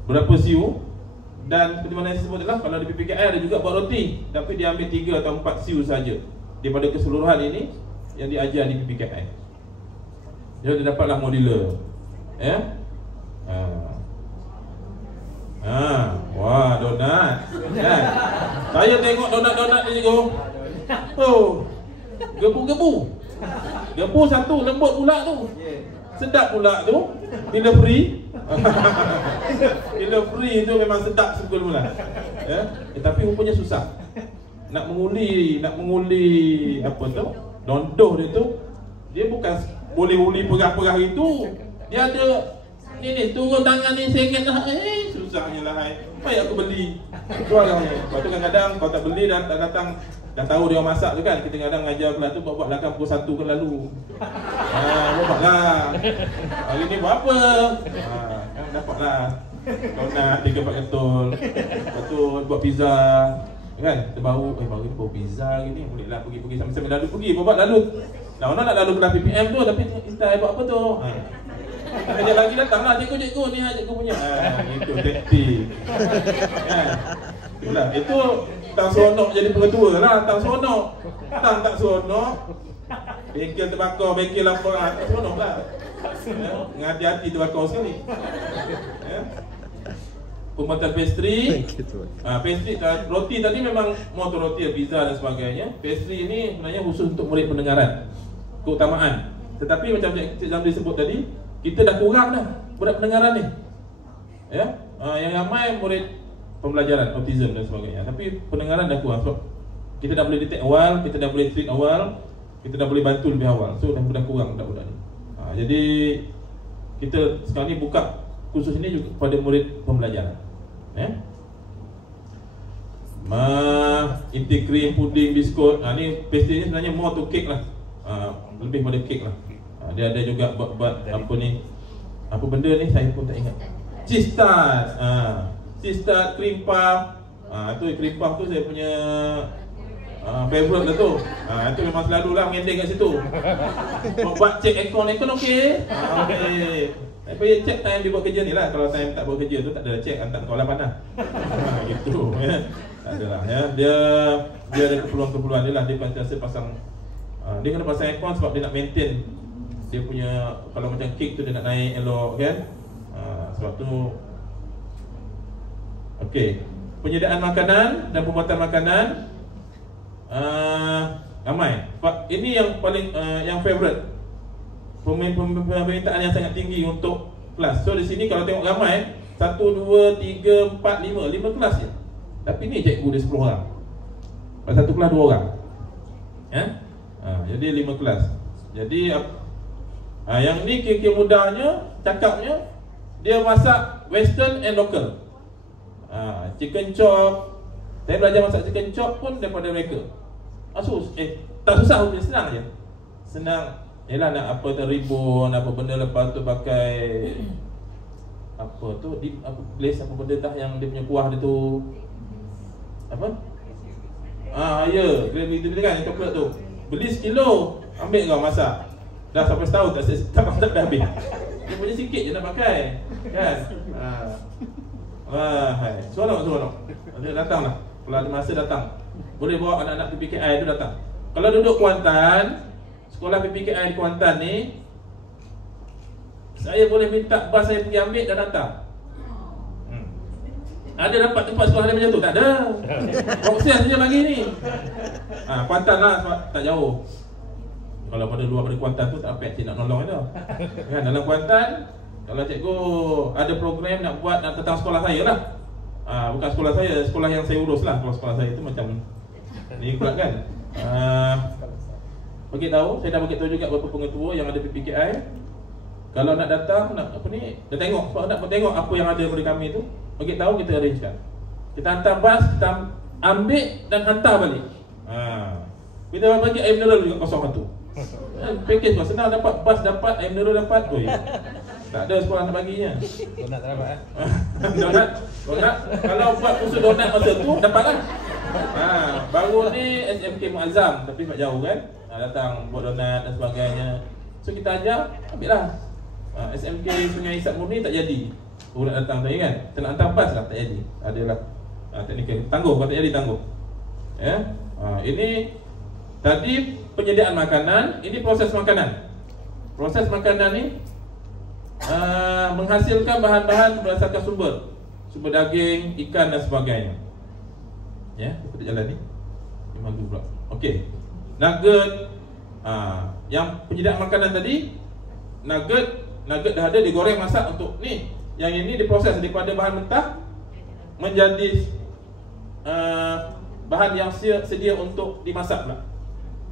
berapa siu. Dan seperti mana saya sebut adalah, kalau di PPKI ada juga buat roti, tapi dia ambil 3 atau 4 siu saja daripada keseluruhan ini yang diajar di PPKI. Jadi dia dapatlah modular. Ya. Wah, donat. Kan? Saya tengok donat-donat ni cikgu. Oh. Gebu-gebu. Gebu satu, lembut pula tu. Sedap pula tu. Bila free. Bila free tu memang sedap sebetulnya mula. Ya. Tapi rupanya susah. Nak menguli apa tu? Dondoh dia tu. Dia bukan boleh uli perah-perah itu. Dia ada ni turun tangan ni sengit lah. Susahnya lah. Baik aku beli. Jual lah. Lepas tu kadang-kadang kau tak beli dan tak datang. Dah tahu dia orang masak tu kan. Kita kadang ngajar kelas tu buat lah kan pukul 1 ke lalu. Buatlah. Hari ni buat apa? Dapatlah donat 3-4 ketul. Lepas tu buat pizza. Kan? Kita baru ni bawa pizza gini. Boleh lah pergi sambil lalu pergi. Buat lalu. Nah, orang nak lalu kelas PPM tu, tapi kita buat apa tu? Kejap lagi datang lah cikgu ni cikgu punya. Itu taktik. Itulah, itu tak seronok jadi pengetua lah. Tak seronok. Tak seronok. Bengkel terbakar, bengkel apa, tak seronok lah. Hati-hati terbakar sekali. Pembuatan pastry. Pastry, roti tadi memang motor roti, pizza dan sebagainya. Pastry ini sebenarnya khusus untuk murid pendengaran, keutamaan. Tetapi macam Cik Zamri sebut tadi, kita dah kurang dah budak pendengaran ni. Ya, yang ramai murid pembelajaran autism dan sebagainya. Tapi pendengaran dah kurang. So, kita dah boleh detect awal, kita dah boleh treat awal, kita dah boleh bantu lebih awal. So dah kurang budak-budak ni. Jadi kita sekarang ni buka khusus ini juga pada murid pembelajaran. Ya. Inti krim, puding, biskut. Ni pastry ni sebenarnya more to cake lah. Lebih pada cake lah. Dia ada juga buat apa ni? Apa benda ni saya pun tak ingat. Cheese tart. Cheese tart, cream puff. Tu cream puff tu saya punya favorite lah tu. Itu memang selalu lah mengendeng kat situ. Buat cek aircon okey. Okey. Tapi cek time dia buat kerja ni lah. Kalau time tak buat kerja tu tak ada cek, hantar sekolah panas. Gitu ya. Tak adalah ya. Dia ada keperluan-keperluan dia lah. Dia sentiasa pasang dia kena pasang aircon sebab dia nak maintain dia punya, kalau macam kek tu dia nak naik elok kan. Sebab tu okey. Penyediaan makanan dan pembuatan makanan ramai. Ini yang paling yang favorite. Permintaan yang sangat tinggi untuk kelas. So di sini kalau tengok ramai 1, 2, 3, 4, 5 kelas je. Tapi ni cikgu dia 10 orang. Pada satu kelas 2 orang. Ya. Jadi 5 kelas. Jadi yang ni kira-kira mudahnya, cakapnya dia masak western and local. Chicken chop. Saya belajar masak chicken chop pun daripada mereka. Tak susah pun, senang je. Senang. Yalah nak apa teribun, apa benda, lepas tu pakai apa tu, apa glaze, apa benda dah yang dia punya kuah dia tu. Apa? Ya, gravy tu kan, yang coklat tu. Beli sekilo, ambil kau masak. Dah sampai setahun tak masak dah habis. Dia punya sikit je nak pakai. Kan? Seronok. Dia datang lah. Kalau ada masa datang. Boleh bawa anak-anak PPKI tu datang. Kalau duduk Kuantan, sekolah PPKI di Kuantan ni, saya boleh minta bas saya pergi ambil dan datang. Ada dapat tempat sekolah dia macam tu? Tak ada. Proses saja bagi ni. Kuantan lah sebab tak jauh. Kalau pada luar pada Kuantan tu tak apa cik nak nolong itu. Kan dalam Kuantan, kalau cikgu ada program nak buat tentang sekolah saya lah. Bukan sekolah saya, sekolah yang saya urus lah. Kalau sekolah saya tu macam ni pula kan. Bagi tahu, saya dah bagi tahu juga beberapa pengetua yang ada PPKI. Kalau nak datang, nak apa ni, dia tengok, sebab nak tengok apa yang ada pada kami tu, bagi tahu kita arrangekan. Kita hantar bas, kita ambil dan hantar balik. Kita bagi air mineral juga 01. Package kau senang dapat, bas dapat, air mineral dapat. Oh ya. Tak ada sekolah nak baginya. Donat tak dapat Donat. Kalau buat kursus donat masa tu dapatlah. Baru ni SMK Muazzam, tapi tak jauh kan. Datang buat donat dan sebagainya. So kita ajar, ambil lah. SMK Sungai Isap Murni tak jadi. Nak datang tadi kan. Kita nak hantar bas lah, tak jadi. Adalah teknikal. Tangguh, kalau tak jadi tangguh. Ya. Ini tadi penyediaan makanan, ini proses makanan. Proses makanan ni menghasilkan bahan-bahan berdasarkan sumber daging, ikan dan sebagainya. Ya, kita jalan ni. Memang tu pula. Okey. Nugget, yang penyediaan makanan tadi, nugget dah ada, digoreng, masak untuk ni. Yang ini diproses daripada bahan mentah menjadi bahan yang sedia untuk dimasak pula.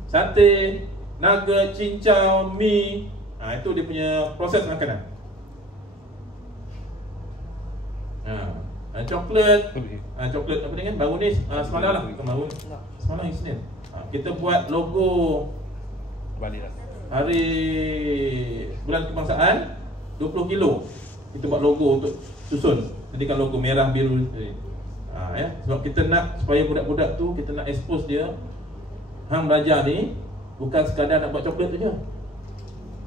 Sate, nugget, cincau, mi, itu dia punya proses makanan. Coklat, coklat apa ni kan? Baru ni semalam lah, semalam Isnin. Kita buat logo balik lah. hari bulan kebangsaan 20 kilo. Kita buat logo untuk susun. Jadikan logo merah biru. Ya, sebab kita nak supaya budak-budak tu kita nak expose dia. Hang belajar ni bukan sekadar nak buat coklat tu je.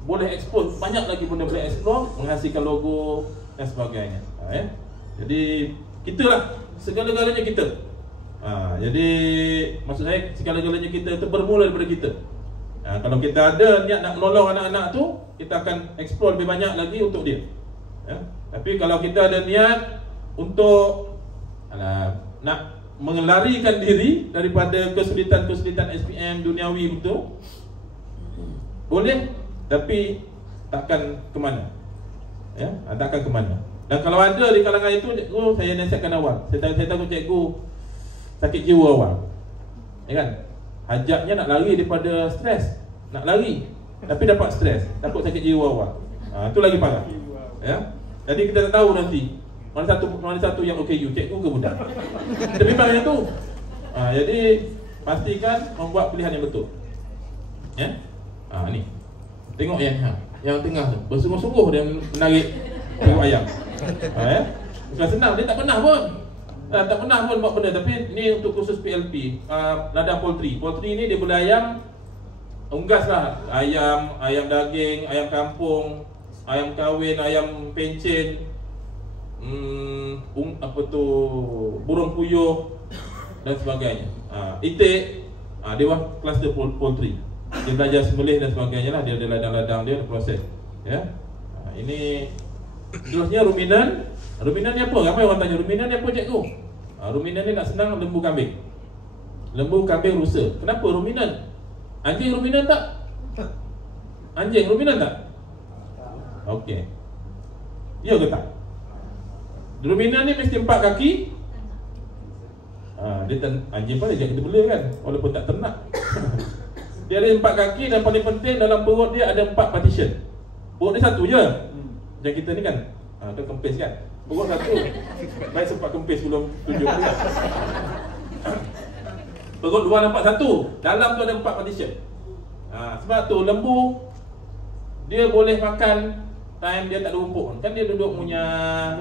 Boleh expose banyak lagi benda boleh explore, menghasilkan logo dan sebagainya. Ya. Jadi kita lah, segala-galanya kita. Jadi maksud saya segala-galanya kita itu bermula daripada kita. Kalau kita ada niat nak menolong anak-anak tu, kita akan explore lebih banyak lagi untuk dia. Tapi kalau kita ada niat untuk nak mengelarikan diri daripada kesulitan-kesulitan SPM duniawi itu, boleh, tapi takkan ke mana. Ya, takkan ke mana. Dan kalau ada di kalangan itu, cikgu, saya nasihatkan awal. Saya takut cikgu sakit jiwa awal. Ya kan? Hajatnya nak lari daripada stres. Nak lari, tapi dapat stres. Takut sakit jiwa awal. Itu lagi parah. Ya. Jadi kita tak tahu nanti mana satu yang OKU, cikgu ke budak. Kita bimbang yang tu. Jadi pastikan membuat pilihan yang betul. Ya. Ni. Tengok yang tengah tu. Bersungguh-sungguh dia menarik perut ayam. Ya. Bukan senang, dia tak pernah pun. Tak pernah pun buat benda. Tapi ni untuk khusus PLP, ladang poultry. Poultry ni dia boleh ayam unggas lah. Ayam daging, ayam kampung, ayam kahwin, ayam pencen, burung puyuh dan sebagainya. Itik, dia buat kluster poultry. Dia belajar sembelih dan sebagainya lah. Dia ada ladang-ladang dia, ada proses. Ya. Ini terusnya ruminan. Ruminan ni apa? Ramai orang tanya, ruminan ni apa cikgu? Ruminan ni nak senang, lembu kambing. Lembu kambing rusa. Kenapa ruminan? Anjing ruminan tak? Anjing ruminan tak? Okey. Ya ke tak? Ruminan ni mesti 4 kaki. Anjing pun dia kita bela kan, walaupun tak ternak. Dia ada 4 kaki dan paling penting dalam perut dia ada 4 partition. Perut dia satu je. Macam kita ni kan, kan kempis kan. Perut satu. Baik sempat kempis belum tunjuk. Perut luar nampak satu, dalam tu ada 4 partition. Sebab tu lembu dia boleh makan time dia tak ada rumput. Kan dia duduk punya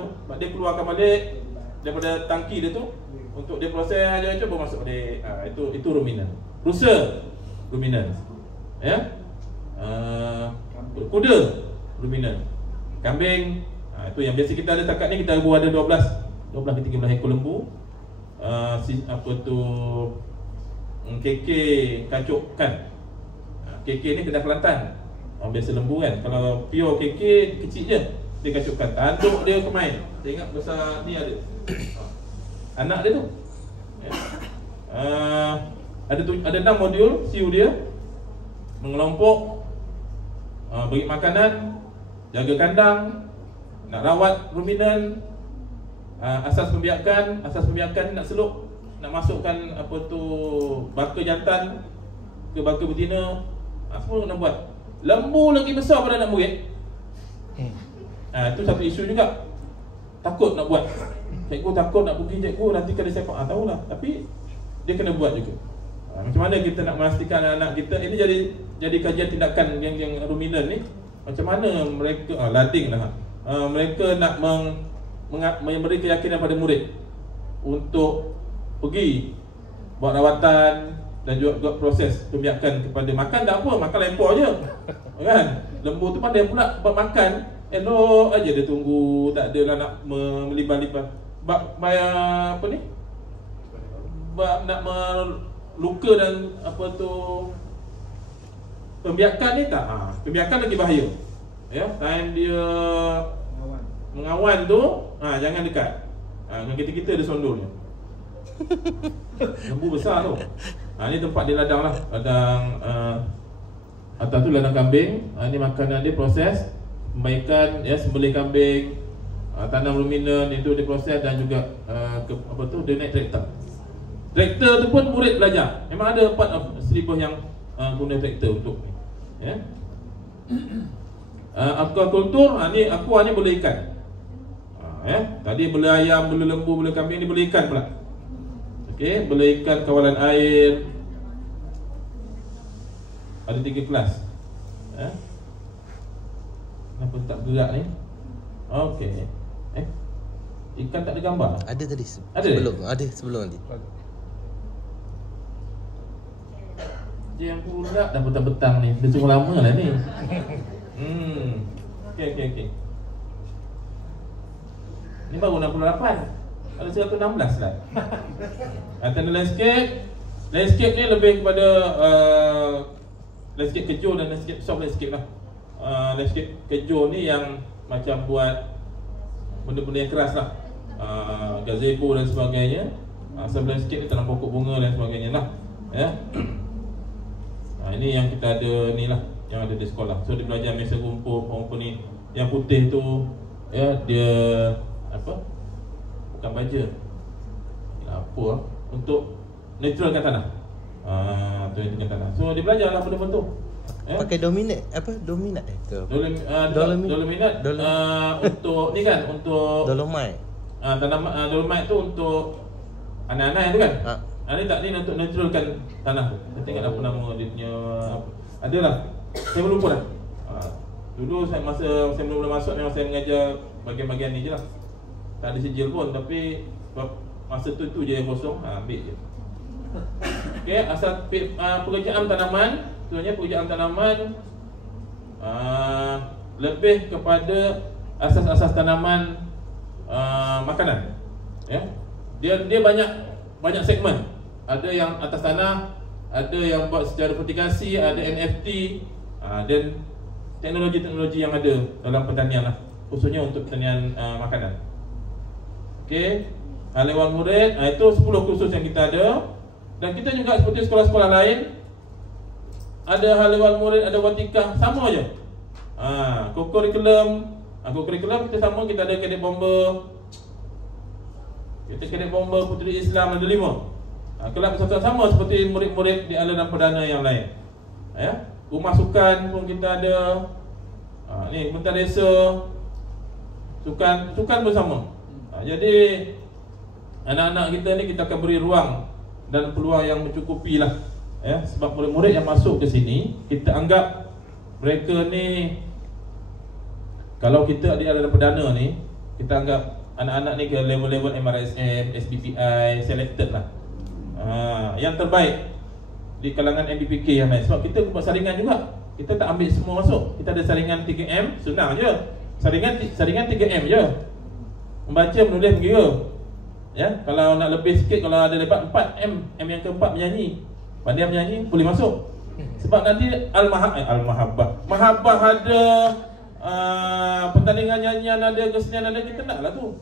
tu, dia keluarkan balik daripada tangki dia tu untuk dia proses aja, coba masuk dia. Itu ruminan. Rusa ruminan. Ya. Kuda ruminan. Kambing, itu yang biasa kita ada setakat ni. Kita ada 12 ke 13 ekor lembu. KK kacukkan. KK ni Kedah Kelantan. Biasa lembu kan. Kalau pure KK kecil je, dia kacukkan. Tanduk dia kemain. Saya ingat besar ni ada. Anak dia tu. Ya. Ada 6 modul siu dia. Mengelompok, bagi makanan, jaga kandang, nak rawat ruminan, asas pembiakan ni nak seluk, nak masukkan baka jantan ke baka betina, semua nak buat. Lembu lagi besar pada anak murid. Itu satu isu juga. Takut nak buat. Cikgu takut nak pergi cikgu nanti kena sepak. Tahulah. Tapi dia kena buat juga. Macam mana kita nak memastikan anak kita ini jadi kajian tindakan yang ruminan ni. Macam mana mereka lading lah. Mereka nak memberi keyakinan pada murid untuk pergi buat rawatan dan juga proses pembiakan kepada makan tak apa, makan lempar je. Kan? Lembu tu pandai pula buat makan, elok aja dia tunggu, tak adalah nak melibat-libat. Bayar apa ni? Nak meluka dan apa tu pembiakan ni tak. Pembiakan lagi bahaya. Ya, time dia mengawan tu, jangan dekat. Dengan kita-kita ada sondolnya. Lembu besar tu. Ni tempat dia ladang lah. Ladang atas tu ladang kambing. Ni makanan dia proses pembaikan, ya, sembelih kambing, tanam ruminan itu dia proses dan juga apa tu dia naik traktor. Traktor tu pun murid belajar. Memang ada part of syllabus yang guna traktor untuk ni. Ya. Aquaculture, ni aqua ni boleh ikan. Tadi boleh ayam, boleh lembu, boleh kambing, ni boleh ikan pula. Okey, boleh ikan kawalan air. Ada 3 kelas. Kenapa tak gerak ni? Okey. Ikan tak ada gambar? Ada tadi sebelum. Ada sebelum nanti. Dia yang pula dah petang-petang ni. Dia suruh lama lah ni. Okey. Ni baru 68. Ada 116 lah. Tanda landscape. Landscape ni lebih kepada landscape kejur dan landscape soft landscape lah. Landscape kejur ni yang macam buat benda-benda yang keras lah, gazebo dan sebagainya. Soft landscape ni tanam pokok bunga dan sebagainya lah. Ya. Ini yang kita ada ni lah, yang ada di sekolah. So dia belajar meja rumput, ni. Yang putih tu, ya, dia apa? Bukan baja. Apa lah? Untuk naturalkan tanah. Naturalkan tanah. So dia belajar lah benda-benda tu. Pakai dominat apa? Dominat Dolominat untuk ni kan, untuk dolomite. Dolomite tu untuk anak-anak tu kan. Ni tak, ni untuk naturalkan tanah tu. Saya tengok apa nama dia punya. Adalah. Saya lupa dah. Dulu masa saya mula-mula masuk memang saya mengajar bahagian-bahagian ni je lah. Tak ada sijil pun, tapi masa tu je yang kosong, ambil je. Okey, asal pekerjaan tanaman, sebenarnya pekerjaan tanaman lebih kepada asas-asas tanaman makanan. Ya. Dia banyak segmen. Ada yang atas tanah, ada yang buat secara vertikasi, ada NFT, dan teknologi-teknologi yang ada dalam pertanian lah, khususnya untuk pertanian makanan. Okey, hal ehwal murid, itu 10 kursus yang kita ada. Dan kita juga seperti sekolah-sekolah lain, ada hal ehwal murid, ada watikah, sama je. Kurikulum kita sama, kita ada kadet bomber. Kita kadet bomber Puteri Islam ada 5. Kelab persatuan sama seperti murid-murid di aliran perdana yang lain. Ya, rumah sukan pun kita ada. Ni Menteri Desa, sukan bersama. Jadi anak-anak kita ni kita akan beri ruang dan peluang yang mencukupi lah. Ya, sebab murid-murid yang masuk ke sini, kita anggap mereka ni, kalau kita di aliran perdana ni, kita anggap anak-anak ni ke level-level MRSM, SBPI, selected lah. Yang terbaik di kalangan MBPK yang lain. Sebab kita buat saringan juga. Kita tak ambil semua masuk. Kita ada saringan 3M, senang je. Saringan 3M je. Membaca, menulis, mengira. Ya, kalau nak lebih sikit, kalau ada lebat 4M, M yang keempat menyanyi. Pandai menyanyi, boleh masuk. Sebab nanti Mahabbah ada, pertandingan nyanyian ada, kesenian ada, kita nak lah tu.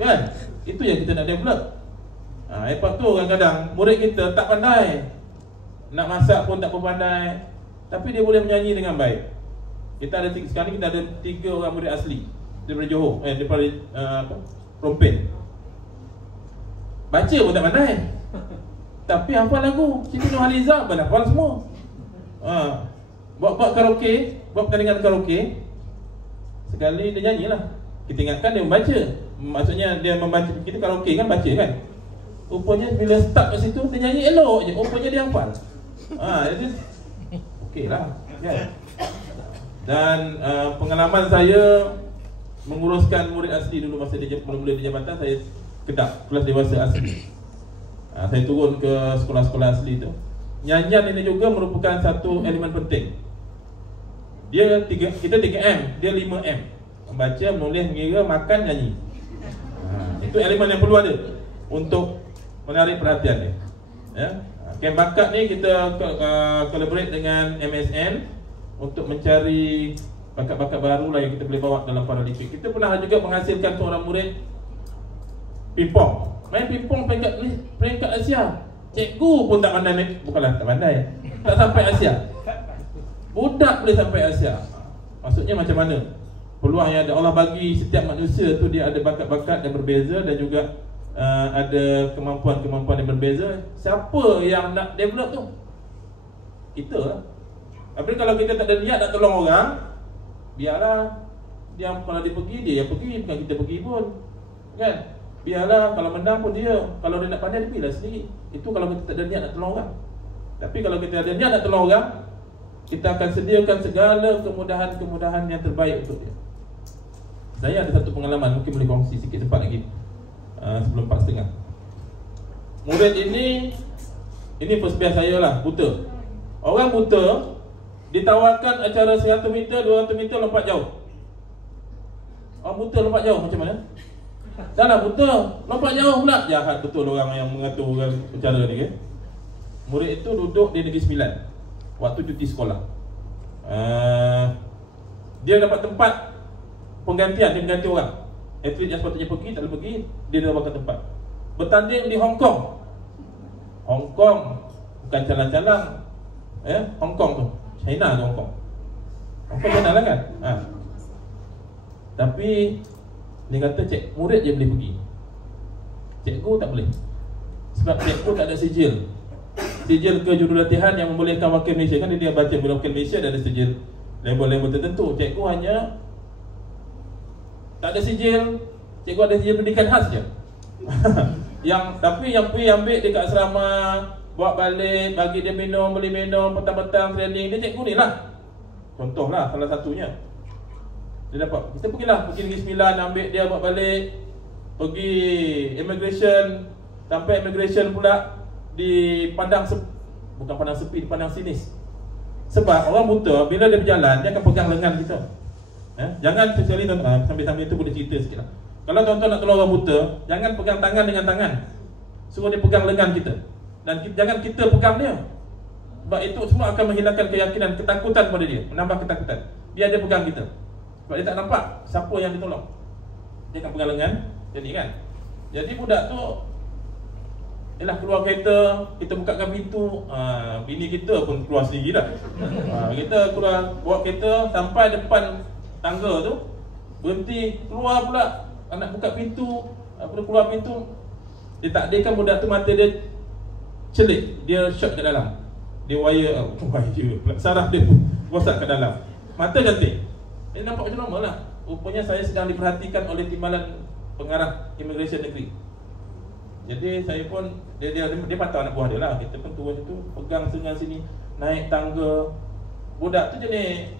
Kan? Itu yang kita nak develop. Lepas tu kadang-kadang murid kita tak pandai, nak masak pun tak pandai, tapi dia boleh menyanyi dengan baik. Sekarang ni kita ada 3 orang murid asli daripada Johor, daripada Rompin. Baca pun tak pandai, tapi hafal lagu Siti Nurhaliza, hafal semua. Buat karaoke, buat pertandingan karaoke. sekali dia nyanyi lah. Kita ingatkan dia membaca. Maksudnya dia membaca, kita karaoke kan baca kan. Rupanya bila start kat situ dia nyanyi elok je. Rupanya dia hafal. Jadi okey lah kan? Dan pengalaman saya menguruskan murid asli dulu masa dia mula-mula di jabatan, saya Kedah, kelas dewasa asli. Saya turun ke sekolah-sekolah asli tu. Nyanyian ini juga merupakan satu elemen penting. Kita 3M, dia 5M. Membaca, menulis, mengira, makan, nyanyi. Itu elemen yang perlu ada untuk menarik perhatian dia. Ya. Camp bakat ni kita collaborate dengan MSN untuk mencari bakat-bakat baru lah yang kita boleh bawa dalam Paralimpik. Kita pernah juga menghasilkan seorang murid pingpong. Main pingpong peringkat Asia. Cikgu pun tak pandai, bukanlah tak pandai, tak sampai Asia. Budak boleh sampai Asia. Maksudnya macam mana? Peluang yang ada Allah bagi setiap manusia tu, dia ada bakat-bakat yang berbeza dan juga ada kemampuan-kemampuan yang berbeza. Siapa yang nak develop tu? Kita lah. Tapi kalau kita tak ada niat nak tolong orang, biarlah dia, kalau dia pergi, dia yang pergi, bukan kita pergi pun, kan? Biarlah, kalau menang pun dia, kalau dia nak pandai, dia pergilah sendiri. Itu kalau kita tak ada niat nak tolong orang. Tapi kalau kita ada niat nak tolong orang, kita akan sediakan segala kemudahan-kemudahan yang terbaik untuk dia. Saya ada satu pengalaman, mungkin boleh kongsi sikit cepat lagi sebelum 4.30. Murid ini first batch saya lah, buta. Orang buta ditawarkan acara 100 meter, 200 meter lompat jauh. Orang buta lompat jauh macam mana? Dah lah buta, lompat jauh pula. Jahat betul orang yang mengatur acara ni kan. Murid itu duduk di Negeri Sembilan waktu cuti sekolah. Dia dapat tempat penggantian, dia mengganti orang. Atlet yang sepatutnya pergi, tak boleh pergi, dia dapatkan tempat. Bertanding di Hong Kong. Hong Kong bukan calang-calang. Hong Kong tu, China tu Hong Kong. Hong Kong China lah kan. Tapi dia kata murid je boleh pergi, cikgu tak boleh. Sebab cikgu tak ada sijil kejurulatihan yang membolehkan wakil Malaysia. Kan dia baca bila wakil Malaysia dah ada sijil label-label tertentu. Cikgu hanya tak ada sijil. Cikgu ada sijil pendidikan khas je. Tapi yang pergi ambil dekat asrama, bawa balik, bagi dia minum, beli minum, petang-petang training, dia cikgu ni lah. Contohlah salah satunya. Dia dapat, kita pergi Negeri Sembilan, ambil dia, bawa balik, pergi immigration, sampai immigration pula dipandang bukan pandang sepi, dipandang sinis. Sebab orang buta bila dia berjalan, dia akan pegang lengan kita. Jangan sekali tuan-tuan, sambil-sambil itu boleh cerita sikit lah. Kalau tuan-tuan nak tolong orang buta, jangan pegang tangan dengan tangan, suruh dia pegang lengan kita. Dan jangan kita pegang dia. Sebab itu semua akan menghilangkan keyakinan, ketakutan pada dia, menambah ketakutan. Biar dia pegang kita. Sebab dia tak nampak siapa yang ditolong. Dia akan pegang lengan, jadi kan. Jadi budak tu keluar kereta, kita bukakan pintu, bini kita pun keluar sendiri dah. Kita keluar, bawa kereta sampai depan tangga tu, berhenti, keluar pula, nak buka pintu, keluar pintu, dia takdirkan budak tu mata dia celik, dia shot ke dalam. Dia wire saraf dia rosak ke dalam. Mata cantik. Dia nampak macam normal lah. Rupanya saya sedang diperhatikan oleh timbalan pengarah immigration negeri. Jadi saya pun dia patah anak buah dia lah. Kita pun turun situ, pegang sengal sini, naik tangga. Budak tu jenis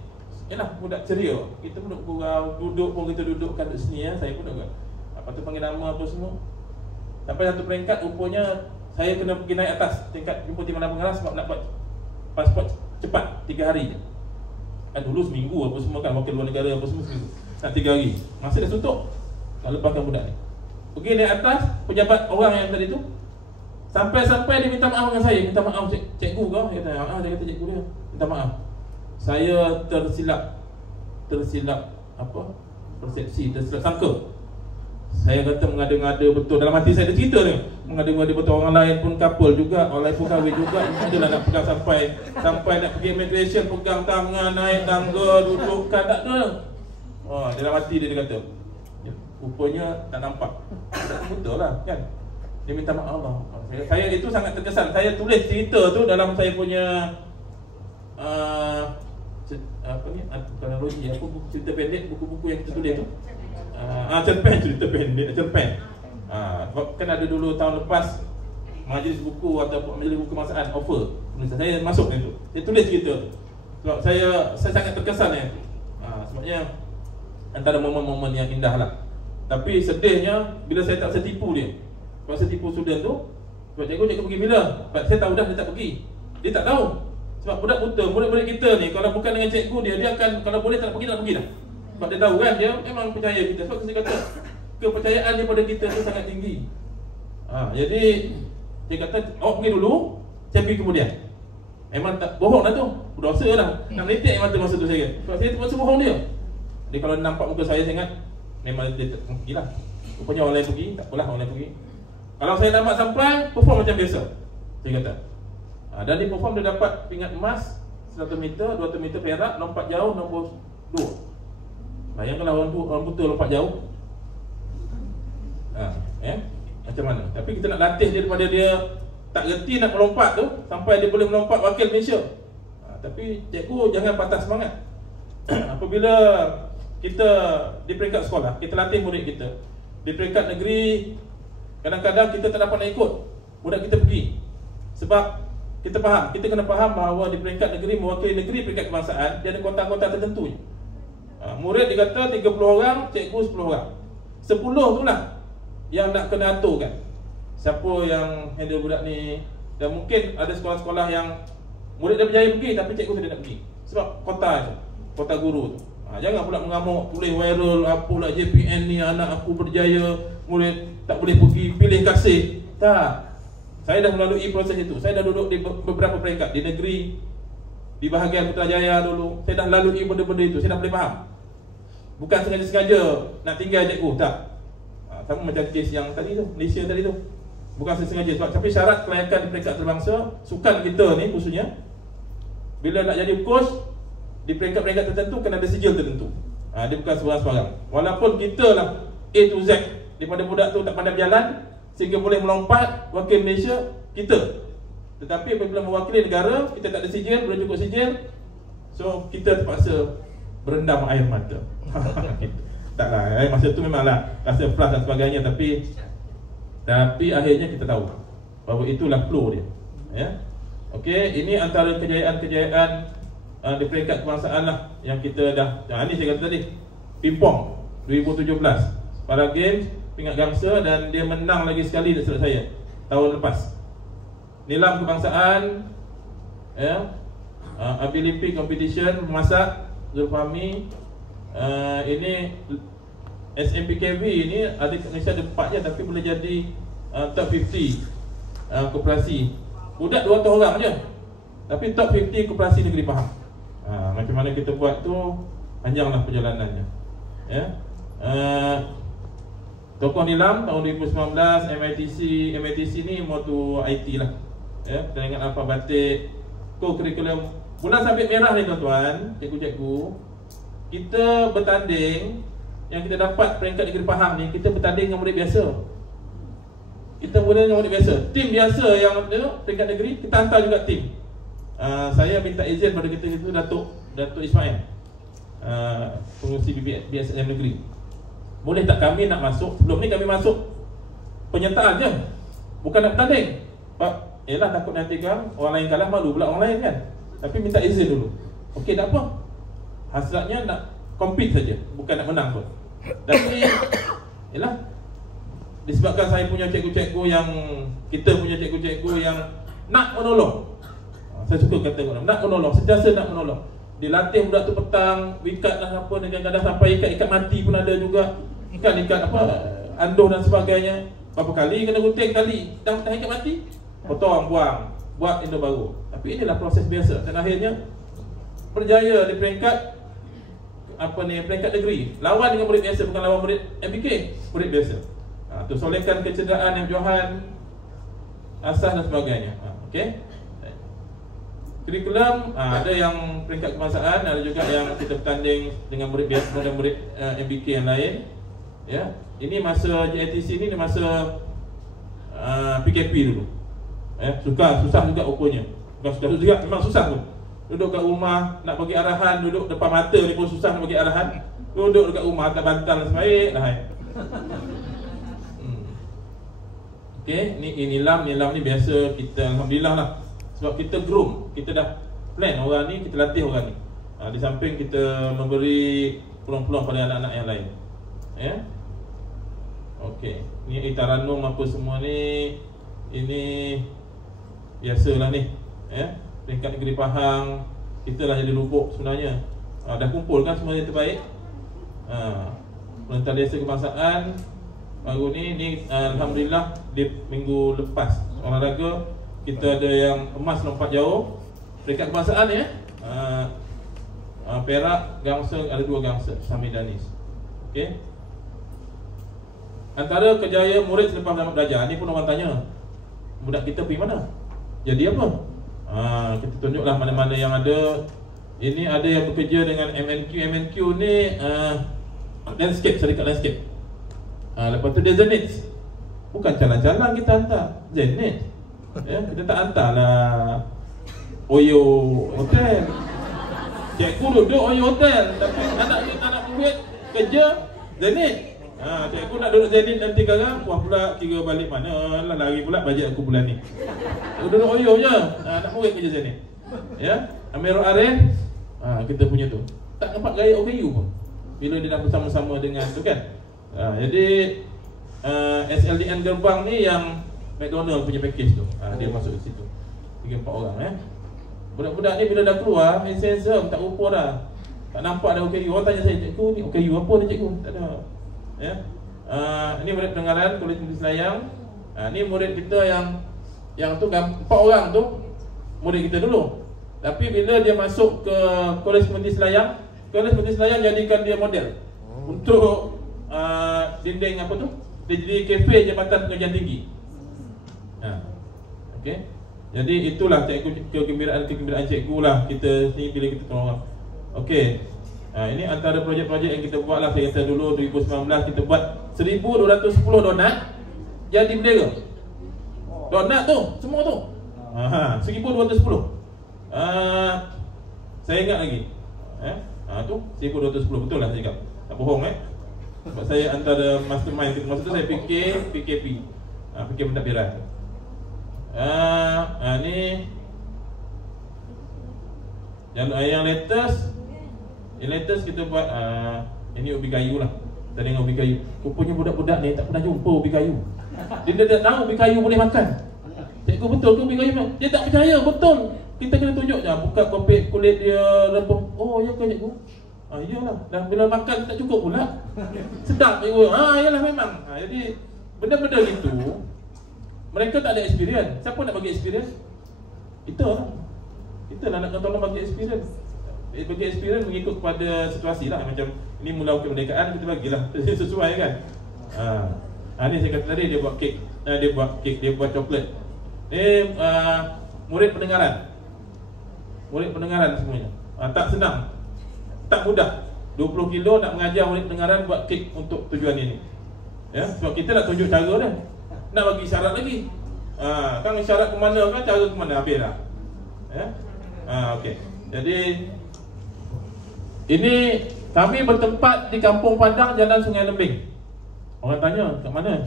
budak ceria. Kita pun duduk pun kita dudukkan di sini ya. Saya pun duduk. Lepas tu panggil nama apa semua. Sampai satu peringkat rupanya saya kena pergi naik atas tingkat jumpa timbalan pengarah sebab nak buat pasport cepat 3 hari je. Kan dulu seminggu apa semua kan, wakil luar negara apa semua seminggu. Nak 3 hari. Masa dah tutup, nak lepaskan budak ni. Pergi naik atas, pejabat orang yang tadi tu, sampai-sampai dia minta maaf dengan saya. Minta maaf, cikgu kau? Dia kata, dia kata cikgu dia. Minta maaf, saya tersilap persepsi, tersilap sangka. Saya kata mengada-ngada betul. Dalam hati saya ada cerita ni, mengada-ngada betul. Orang lain pun couple juga, orang lain pun kahwin juga. Adalah nak pegang sampai nak pergi immigration, pegang tangan, naik tangga, dudukkan, tak ada. Dalam hati dia kata, rupanya tak nampak. Betul lah kan. Dia minta maaf Allah. Saya itu sangat terkesan. Saya tulis cerita tu dalam saya punya apa ni, kronologi apa buku cerita pendek, buku-buku yang kita tulis tu. Cerpen pendek, cerpen. Kan ada dulu tahun lepas majlis buku atau majlis buku kebangsaan offer. Saya masuk itu. Saya tulis cerita. Sebab saya sangat terkesan sebabnya antara momen-momen yang indah lah. Tapi sedihnya bila saya tak setipu dia. Sebab saya tipu student tu, sebab cikgu pergi bila? Sebab saya tahu dah dia tak pergi. Dia tak tahu. Sebab budak buta, murid-murid kita ni kalau bukan dengan cikgu dia akan, kalau boleh tak pergi dah. Sebab dia tahu kan, dia memang percaya kita. Sebab saya kata kepercayaan daripada kita tu sangat tinggi. Jadi dia kata, awak pergi dulu, saya pergi kemudian. Memang tak bohong dah tu, berdosa dah. Nak meletik mata masa tu saya. Sebab saya terpaksa bohong dia. Dia kalau nampak muka saya ingat memang dia pergilah. Rupanya orang lain pergi, tak apalah orang lain pergi. Kalau saya lambat sampai, perform macam biasa. Saya kata. Dan dia perform dia dapat pingat emas 100 meter, 200 meter perak, lompat jauh nombor 2. Bayangkanlah orang buta lompat jauh. Macam mana? Tapi kita nak latih dia daripada dia tak reti nak melompat tu sampai dia boleh melompat wakil Malaysia. Tapi cikgu jangan patah semangat. Apabila kita di peringkat sekolah, kita latih murid kita. Di peringkat negeri, kadang-kadang kita tak dapat nak ikut budak kita pergi. Sebab kita kena faham bahawa di peringkat negeri, mewakili negeri peringkat kebangsaan, dia ada kota-kota tertentu. Murid dia kata 30 orang, cikgu 10 orang. 10 tu lah yang nak kena aturkan. Siapa yang handle budak ni. Dan mungkin ada sekolah-sekolah yang murid dah berjaya pergi tapi cikgu tidak nak pergi. Sebab kota tu, kota guru tu. Jangan pula mengamuk, tulis viral apalah JPN ni anak aku berjaya, murid tak boleh pergi, pilih kasih. Tak. Saya dah melalui proses itu. Saya dah duduk di beberapa peringkat di negeri, di bahagian Putrajaya dulu. Saya dah lalui benda-benda itu. Saya dah boleh faham. Bukan sengaja-sengaja nak tinggal cikgu, tak. Sama macam kes yang tadi tu, Malaysia tadi tu. Bukan sengaja sebab tapi syarat kelayakan di peringkat antarabangsa, sukan kita ni khususnya bila nak jadi coach di peringkat-peringkat tertentu kena ada sijil tertentu. Dia bukan sebarang-sebarang. Walaupun kita lah A to Z daripada budak tu tak pandai berjalan sehingga boleh melompat wakil Malaysia kita. Tetapi apabila mewakili negara, kita tak ada sijil, belum cukup sijil, so kita terpaksa berendam air mata. Taklah, masa tu memanglah rasa frust dan sebagainya, tapi akhirnya kita tahu bahawa itulah flow dia. Okey, ini antara kejayaan-kejayaan di peringkat kebangsaan lah yang kita dah. Ini saya kata tadi, Pimpong 2017 Para Games pingat gangsa dan dia menang lagi sekali dekat saya tahun lepas. Nilam kebangsaan, ability competition memasak Zulfahmi. Ini SMPKV ni ada Malaysia ada 4 je tapi boleh jadi top 50 koperasi. Budak 200 orang je tapi top 50 koperasi negeri Pahang. Macam mana kita buat tu, panjanglah perjalanannya. Tokoh Nilam tahun 2019 MITC ni motu IT lah. Pertandingan alfa batik, co-curriculum. Bulan sabit merah ni tuan-tuan, cikgu-cikgu, kita bertanding. Yang kita dapat peringkat negeri Pahang ni, kita bertanding dengan murid biasa. Kita boleh dengan murid biasa. Tim biasa yang peringkat negeri, kita hantar juga tim. Saya minta izin pada kita itu Datuk Ismail, pengurusi BSM negeri. Boleh tak kami nak masuk? Sebelum ni kami masuk penyertaan je, bukan nak bertanding. Sebab yelah takut nanti kan orang lain kalah, malu pula orang lain kan. Tapi minta izin dulu. Okey, tak apa. Hasratnya nak compete saja, bukan nak menang pun. Tapi yelah, disebabkan saya punya cikgu-cikgu yang, kita punya cikgu-cikgu yang nak menolong. Saya suka kata nak menolong, sentiasa nak menolong. Dilatih budak tu petang, ikat lah apa, kadang-kadang sampai ikat mati pun ada juga. Ikat apa, anduh dan sebagainya. Berapa kali kena gunting tali, dah ikat mati, potong, buang, buat indah baru. Tapi inilah proses biasa. Dan akhirnya berjaya di peringkat peringkat negeri. Lawan dengan murid biasa, bukan lawan murid MBK, murid biasa. Tu solekan kecederaan yang Johan, asas dan sebagainya. Okey. Kurikulum ada yang peringkat kebangsaan, ada juga yang kita bertanding dengan murid biasa dan murid MBK yang lain. Ini masa JITC ni masa PKP dulu. Susah juga ukurnya. Bukan susah juga, memang susah pun. Duduk kat rumah nak bagi arahan, duduk depan mata ni pun susah nak bagi arahan. Duduk dekat rumah atas bantal sebaik dah. Okey, ni nilam ni biasa kita alhamdulillah lah. Sebab kita groom, kita dah plan orang ni, kita latih orang ni. Di samping kita memberi peluang-peluang pada anak-anak yang lain. Ya. Okey, ni itaranum apa semua ni, ini biasalah ni. Ya. Peringkat negeri Pahang, kita lah jadi lubuk sebenarnya. Dah kumpul kan semua yang terbaik. Pelantar desa kebangsaan baru ni alhamdulillah di minggu lepas olahraga kita ada yang emas lompat jauh peringkat kebangsaan ya. Perak, gangsa, ada 2 gangsa Sami Danis. Okey. Antara kejayaan murid selepas tamat belajar ni pun orang tanya, budak kita pergi mana? Jadi apa? Kita tunjuklah mana-mana yang ada. Ini ada yang bekerja dengan MNQ ni landscape, syarikat landscape. Lepas tu dia Zenith. Bukan calang-calang kita hantar Zenith. Ya, kita tak hantarlah Oyo Hotel. Cikgu duduk Oyo Hotel, tapi anak murid kerja Zenith. Cikgu nak duduk Zenith nanti sekarang, puas pula kira balik mana lah, lari pula bajet aku bulan ni. Duduk Oyo je, anak murid kerja Zenith. Ya, Amirul Arif, kita punya tu. Tak nampak gaya OKU pun bila dia dah bersama-sama dengan tu kan. Jadi SLDN Gerbang ni yang McDonald punya package tu. Dia masuk di situ 3-4 orang Budak-budak ni bila dah keluar handsome, tak rupa dah. Tak nampak dah OKU. Orang tanya saya, cikgu ni OKU apa ni cikgu? Tak ada. Ya. Ini murid pendengaran Kolej Mentis Selayang. Ni murid kita yang tu 4 orang tu murid kita dulu. Tapi bila dia masuk ke Kolej Mentis Selayang, Kolej Mentis Selayang jadikan dia model untuk dinding apa tu? Dia jadi kafe Jabatan Pengajian Tinggi. Okey. Jadi itulah kegembiraan cikgu lah kita ni bila kita tolong orang. Okey. Ini antara projek-projek yang kita buat lah. Saya kata dulu 2019 kita buat 1210 donat jadi bendera. Donat tu, semua tu 1210. Saya ingat lagi. Tu 1210 betul lah saya cakap. Tak bohong sebab saya antara mastermind kita. Masa tu saya fikir PKP, fikir pentadbiran. Ni yang latest kita buat ini ubi kayu lah. Kita dengan ubi kayu. Rupanya budak-budak ni tak pernah jumpa ubi kayu. Dia tak tahu ubi kayu boleh makan. Cikgu betul ke ubi kayu? Dia tak percaya, betul. Kita kena tunjuk je, buka kopek kulit dia rempah. Oh ya ke cikgu? Iyalah. Dan bila makan tak cukup pula. Sedap cikgu. Iyalah memang. Jadi benda-benda gitu mereka tak ada experience. Siapa nak bagi experience? Kita lah. Kita lah nak tolong bagi experience. Bagi experience mengikut kepada situasi lah. Macam ini mula kemerdekaan, kita bagilah sesuai kan. Ni saya kata tadi dia buat kek. Dia buat coklat. Ni murid pendengaran. Murid pendengaran semuanya. Tak senang, tak mudah. 20 kilo nak mengajar murid pendengaran buat kek untuk tujuan ini. Ya, sebab kita nak tunjuk cara dia. Nak bagi syarat lagi. Kan syarat ke mana kan, cara ke mana, habis dah. Ya. Okey. Jadi ini kami bertempat di Kampung Padang, Jalan Sungai Lembing. Orang tanya, kat mana?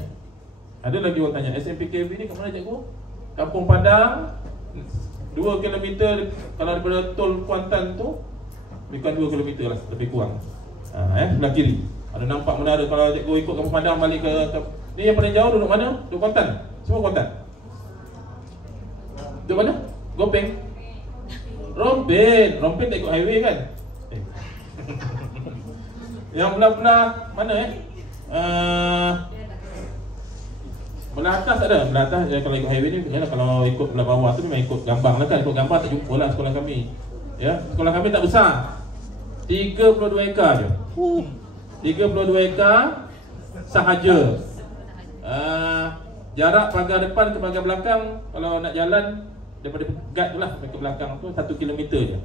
Ada lagi orang tanya, SMPKB ni kat mana cikgu? Kampung Padang 2 km kalau daripada tol Kuantan tu, bukan 2 km lah, lebih kurang. Sebelah kiri. Ada nampak menara kalau cikgu ikut Kampung Padang balik ke ni yang paling jauh duduk mana? Duduk Kuantan. Semua Kuantan. Duduk mana? Gopeng. Rompin tak ikut highway kan? Yang belah-belah mana belah atas ada. Belah atas kalau ikut highway ni, kalau ikut belah bawah tu memang ikut gambang lah kan. Ikut gambar tak jumpa lah sekolah kami. Ya, sekolah kami tak besar. 32 ekar je. 32 ekar sahaja. Jarak pagar depan ke pagar belakang kalau nak jalan daripada guard tu lah ke belakang tu 1 kilometer je.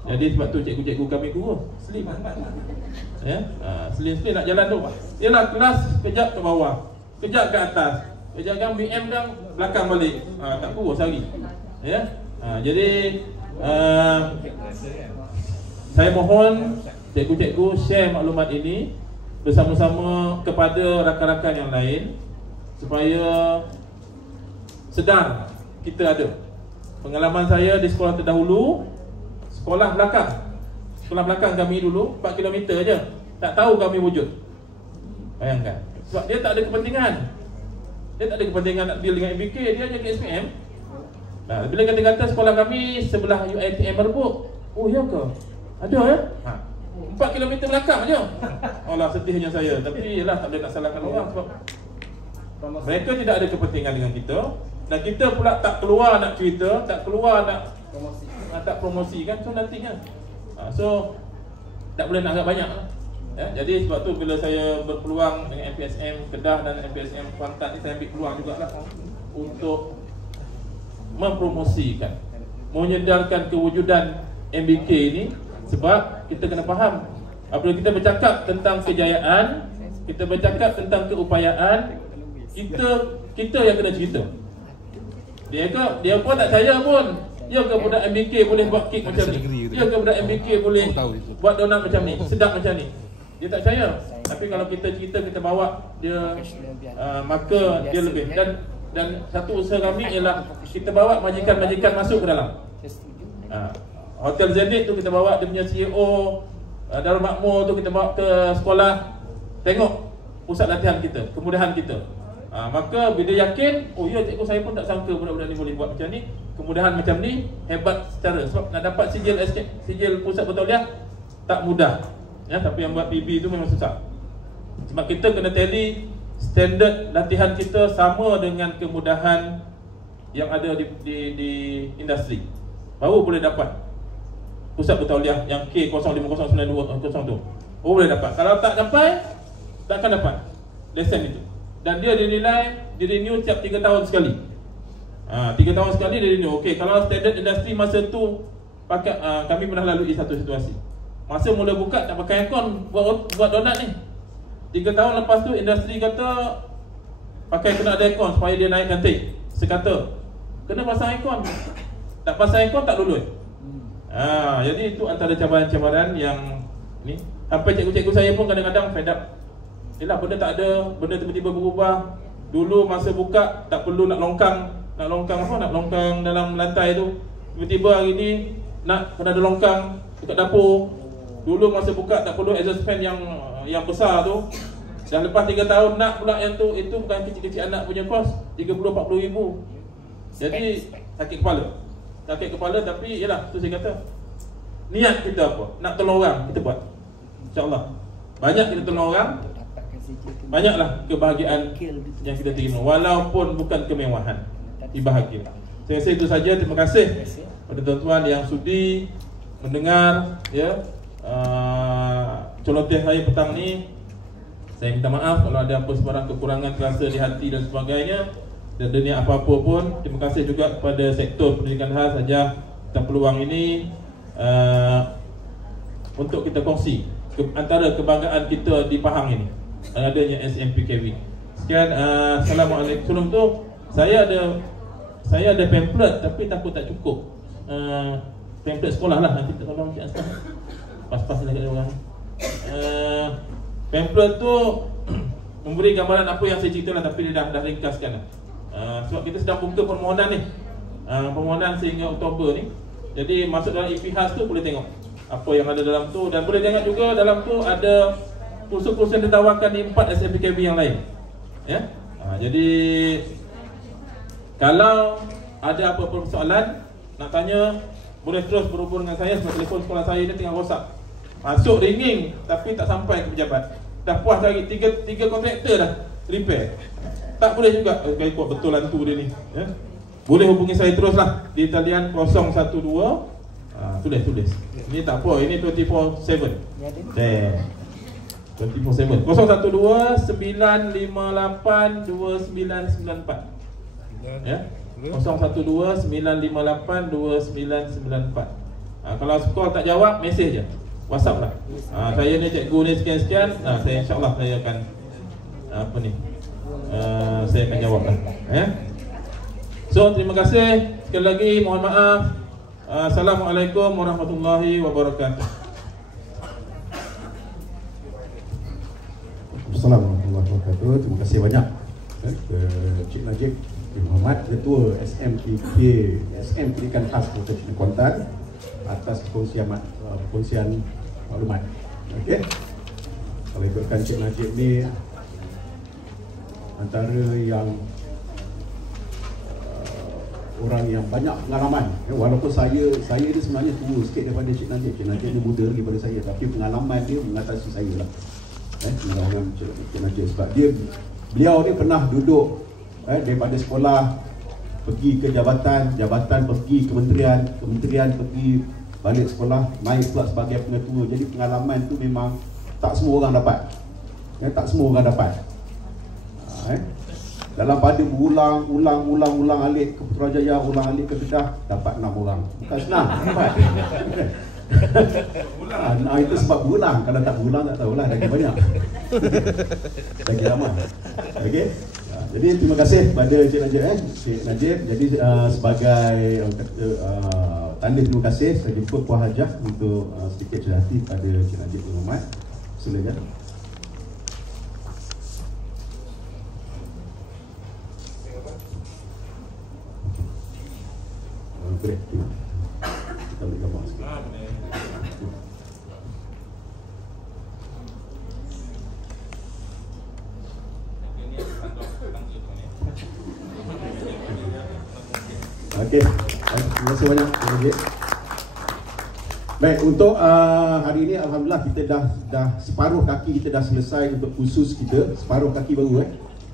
Jadi sebab tu cikgu-cikgu kami kurus, slim. Ya, slim nak jalan tu. Ialah kelas kejap ke bawah, kejap ke atas, kejap kan BM dah belakang balik. Tak kurus lagi. Ya. Jadi Saya mohon cikgu-cikgu share maklumat ini bersama-sama kepada rakan-rakan yang lain supaya sedar kita ada. Pengalaman saya di sekolah terdahulu, sekolah belakang kami dulu 4 km je, tak tahu kami wujud. Bayangkan, sebab dia tak ada kepentingan. Dia tak ada kepentingan nak deal dengan MBK, dia hanya ke SPM. Nah, bila kata sekolah kami sebelah UiTM Merbuk. Oh ya ke? Ada ya? 4 km belakang je. Alah, sedihnya saya. Tapi yalah, tak boleh nak salahkan orang sebab mereka tidak ada kepentingan dengan kita. Dan kita pula tak keluar nak cerita, tak keluar nak promosi kan. So nantinya so tak boleh nak agak banyak ya. Jadi sebab tu bila saya berpeluang dengan MPSM Kedah dan MPSM Kuantan ni, saya ambil peluang jugalah untuk mempromosikan, menyedarkan kewujudan MBK ini. Sebab kita kena faham, apabila kita bercakap tentang kejayaan, kita bercakap tentang keupayaan, kita yang kena cerita. Dia pun tak percaya pun. Ya ke budak MBK boleh buat kek macam ni? Ya ke budak MBK boleh buat donat macam ni, sedap macam ni? Dia tak percaya. Tapi kalau kita cerita, kita bawa dia, maka dia lebih. Dan satu usaha kami ialah kita bawa majikan-majikan masuk ke dalam. Hotel Zenith tu kita bawa dia punya CEO, Darul Makmur tu kita bawa ke sekolah, tengok pusat latihan kita, kemudahan kita. Maka bila yakin, oh ya cikgu, saya pun tak sangka budak-budak ni boleh buat macam ni, kemudahan macam ni, hebat secara. Sebab nak dapat sijil pusat bertauliah tak mudah ya, tapi yang buat PB tu memang susah. Sebab kita kena tally standard latihan kita sama dengan kemudahan yang ada di industri, baru boleh dapat pusat bertauliah yang K050920 tu. Oh, boleh dapat. Kalau tak sampai, tak akan dapat lesen itu. Dan dia dinilai, di-renew setiap 3 tahun sekali. 3 tahun sekali dia renew. Okey, kalau standard industri masa tu pakai, kami pernah lalui satu situasi. Masa mula buka tak pakai aircon buat donat ni. 3 tahun lepas tu industri kata pakai kena ada aircon supaya dia naik cantik. Sekata kena pasang aircon. Tak pasang aircon tak lulus. Jadi itu antara cabaran-cabaran yang ni. Sampai cikgu-cikgu saya pun kadang-kadang fed up. Yelah, benda tak ada, benda tiba-tiba berubah. Dulu masa buka tak perlu nak longkang dalam lantai tu. Tiba-tiba hari ni nak kena ada longkang dekat dapur. Dulu masa buka tak perlu exhaust fan yang besar tu. Dan lepas 3 tahun nak pula yang tu, itu bukan kecil-kecil anak punya kos, 30-40 ribu. Jadi sakit kepala, tapi yelah, tu saya kata niat kita apa? Nak tolong orang, kita buat. InsyaAllah banyak kita tolong orang, banyaklah kebahagiaan yang kita terima, walaupun bukan kemewahan, dibahagia. Saya rasa itu saja. Terima kasih pada tuan-tuan yang sudi mendengar ya celoteh saya petang ni. Saya minta maaf kalau ada apa sebarang kekurangan terasa di hati dan sebagainya. Dan dunia apa-apa pun, terima kasih juga kepada sektor pendidikan khas saja tentang peluang ini untuk kita kongsi antara kebanggaan kita di Pahang ini, adanya SMPKB. Sekian, Assalamualaikum. Sebelum tu saya ada pamphlet tapi takut tak cukup. Pamphlet sekolah lah, nanti tolong Cik Astan pas-pas dekat orang. Pamphlet tu memberi gambaran apa yang saya ceritalah, tapi dia dah ringkaskan lah. Sebab kita sedang buka permohonan ni, permohonan sehingga Oktober ni. Jadi masuk dalam EP khas tu boleh tengok apa yang ada dalam tu. Dan boleh tengok juga dalam tu ada kursus-kursus yang ditawarkan di 4 SMPKB yang lain ya. Jadi kalau ada apa-apa persoalan nak tanya, boleh terus berhubung dengan saya sebab telefon sekolah saya ni tengah rosak. Masuk ringing tapi tak sampai ke pejabat. Dah puas cari 3 kontraktor dah repair. Tak boleh juga. Ikut betul hantu dia ni ya. Boleh hubungi saya teruslah di talian 012. Tulis. Ini tak apa, ini 24/7. 24/7. 012-958-2994 ya. 012-958-2994. Kalau skor tak jawab, mesej je, WhatsApp lah. Saya ni cikgu ni sekian-sekian. Saya insyaAllah saya akan saya akan jawab lah ya. So terima kasih sekali lagi, mohon maaf Assalamualaikum warahmatullahi wabarakatuh. Assalamualaikum warahmatullahi wabarakatuh. Terima kasih banyak ke Cik Najib bin Muhammad, Ketua SM Pendidikan Khas Protection Kuantan, atas perkongsian maklumat. Okey. Kalau ikutkan Cik Najib ni antara yang orang yang banyak pengalaman. Walaupun saya ni sebenarnya tua sikit daripada Cik Najib. Cik Najib ni muda lagi daripada saya, tapi pengalaman dia mengatasi saya lah. Pengalaman Cik Najib sebab beliau ni pernah duduk daripada sekolah pergi ke jabatan pergi kementerian pergi balik sekolah, naik pula sebagai pengetua. Jadi pengalaman tu memang tak semua orang dapat. Tak semua orang dapat. Dalam pada ulang alik ke Putrajaya, ulang alik ke Kedah, dapat 6 orang. Bukan senang dapat. Itu sebab berulang. Kalau tak berulang tak tahulah, lagi banyak. Lagi lama. Okey. Jadi terima kasih kepada Cik Najib. Cik Najib, jadi sebagai tanda terima kasih, saya jumpa Puan Hajah untuk sedikit cerita pada Cik Najib bin Muhammad. Silakan. Boleh. Kita ambil gambar sikit. Okey. Terima kasih banyak. Baik, untuk hari ini alhamdulillah kita dah separuh kaki kita dah selesai untuk khusus kita, separuh kaki baru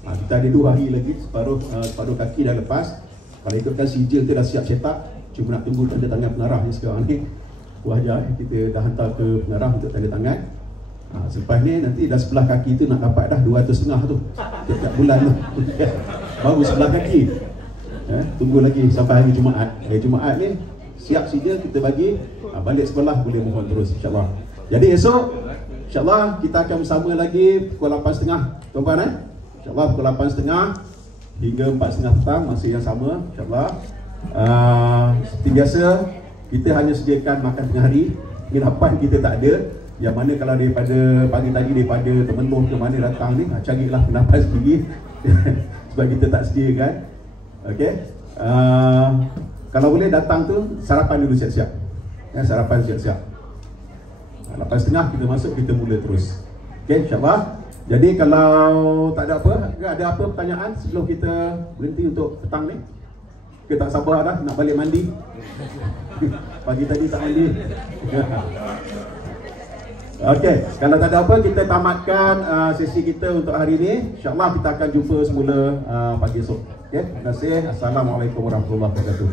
kita ada 2 hari lagi, separuh kaki dah lepas. Kalau ikutkan sijil tu dah siap cetak, cuma nak tunggu tanda tangan pengarah ni sekarang ni. Wajah kita dah hantar ke pengarah untuk tanda tangan. Selepas ni nanti dah sebelah kaki tu nak dapat dah 200.5 tu setiap bulan tu. Baru sebelah kaki. Tunggu lagi sampai hari Jumaat. Hari Jumaat ni siap sijil kita bagi, balik sekolah boleh mohon terus insya-Allah. Jadi esok insya-Allah kita akan bersama lagi pukul 8.30 tuan-tuan insya-Allah pukul 8.30 hingga 4.30 petang, masa yang sama insya-Allah. Seperti biasa kita hanya sediakan makan tengah hari. Penginapan kita tak ada. Yang mana kalau daripada pagi tadi daripada Temenloh ke mana datang ni, carilah penginapan sendiri. Sebab kita tak sediakan. Okey. Kalau boleh datang tu sarapan dulu siap-siap. Sarapan siap-siap. 8.30 kita masuk, kita mula terus. Okey, insya-Allah. Jadi kalau tak ada apa pertanyaan sebelum kita berhenti untuk petang ni? Kita tak sabar dah nak balik mandi. Pagi tadi tak mandi. Okey, kalau tak ada apa kita tamatkan sesi kita untuk hari ini. InsyaAllah kita akan jumpa semula pagi esok. Okey, terima kasih. Assalamualaikum warahmatullahi wabarakatuh.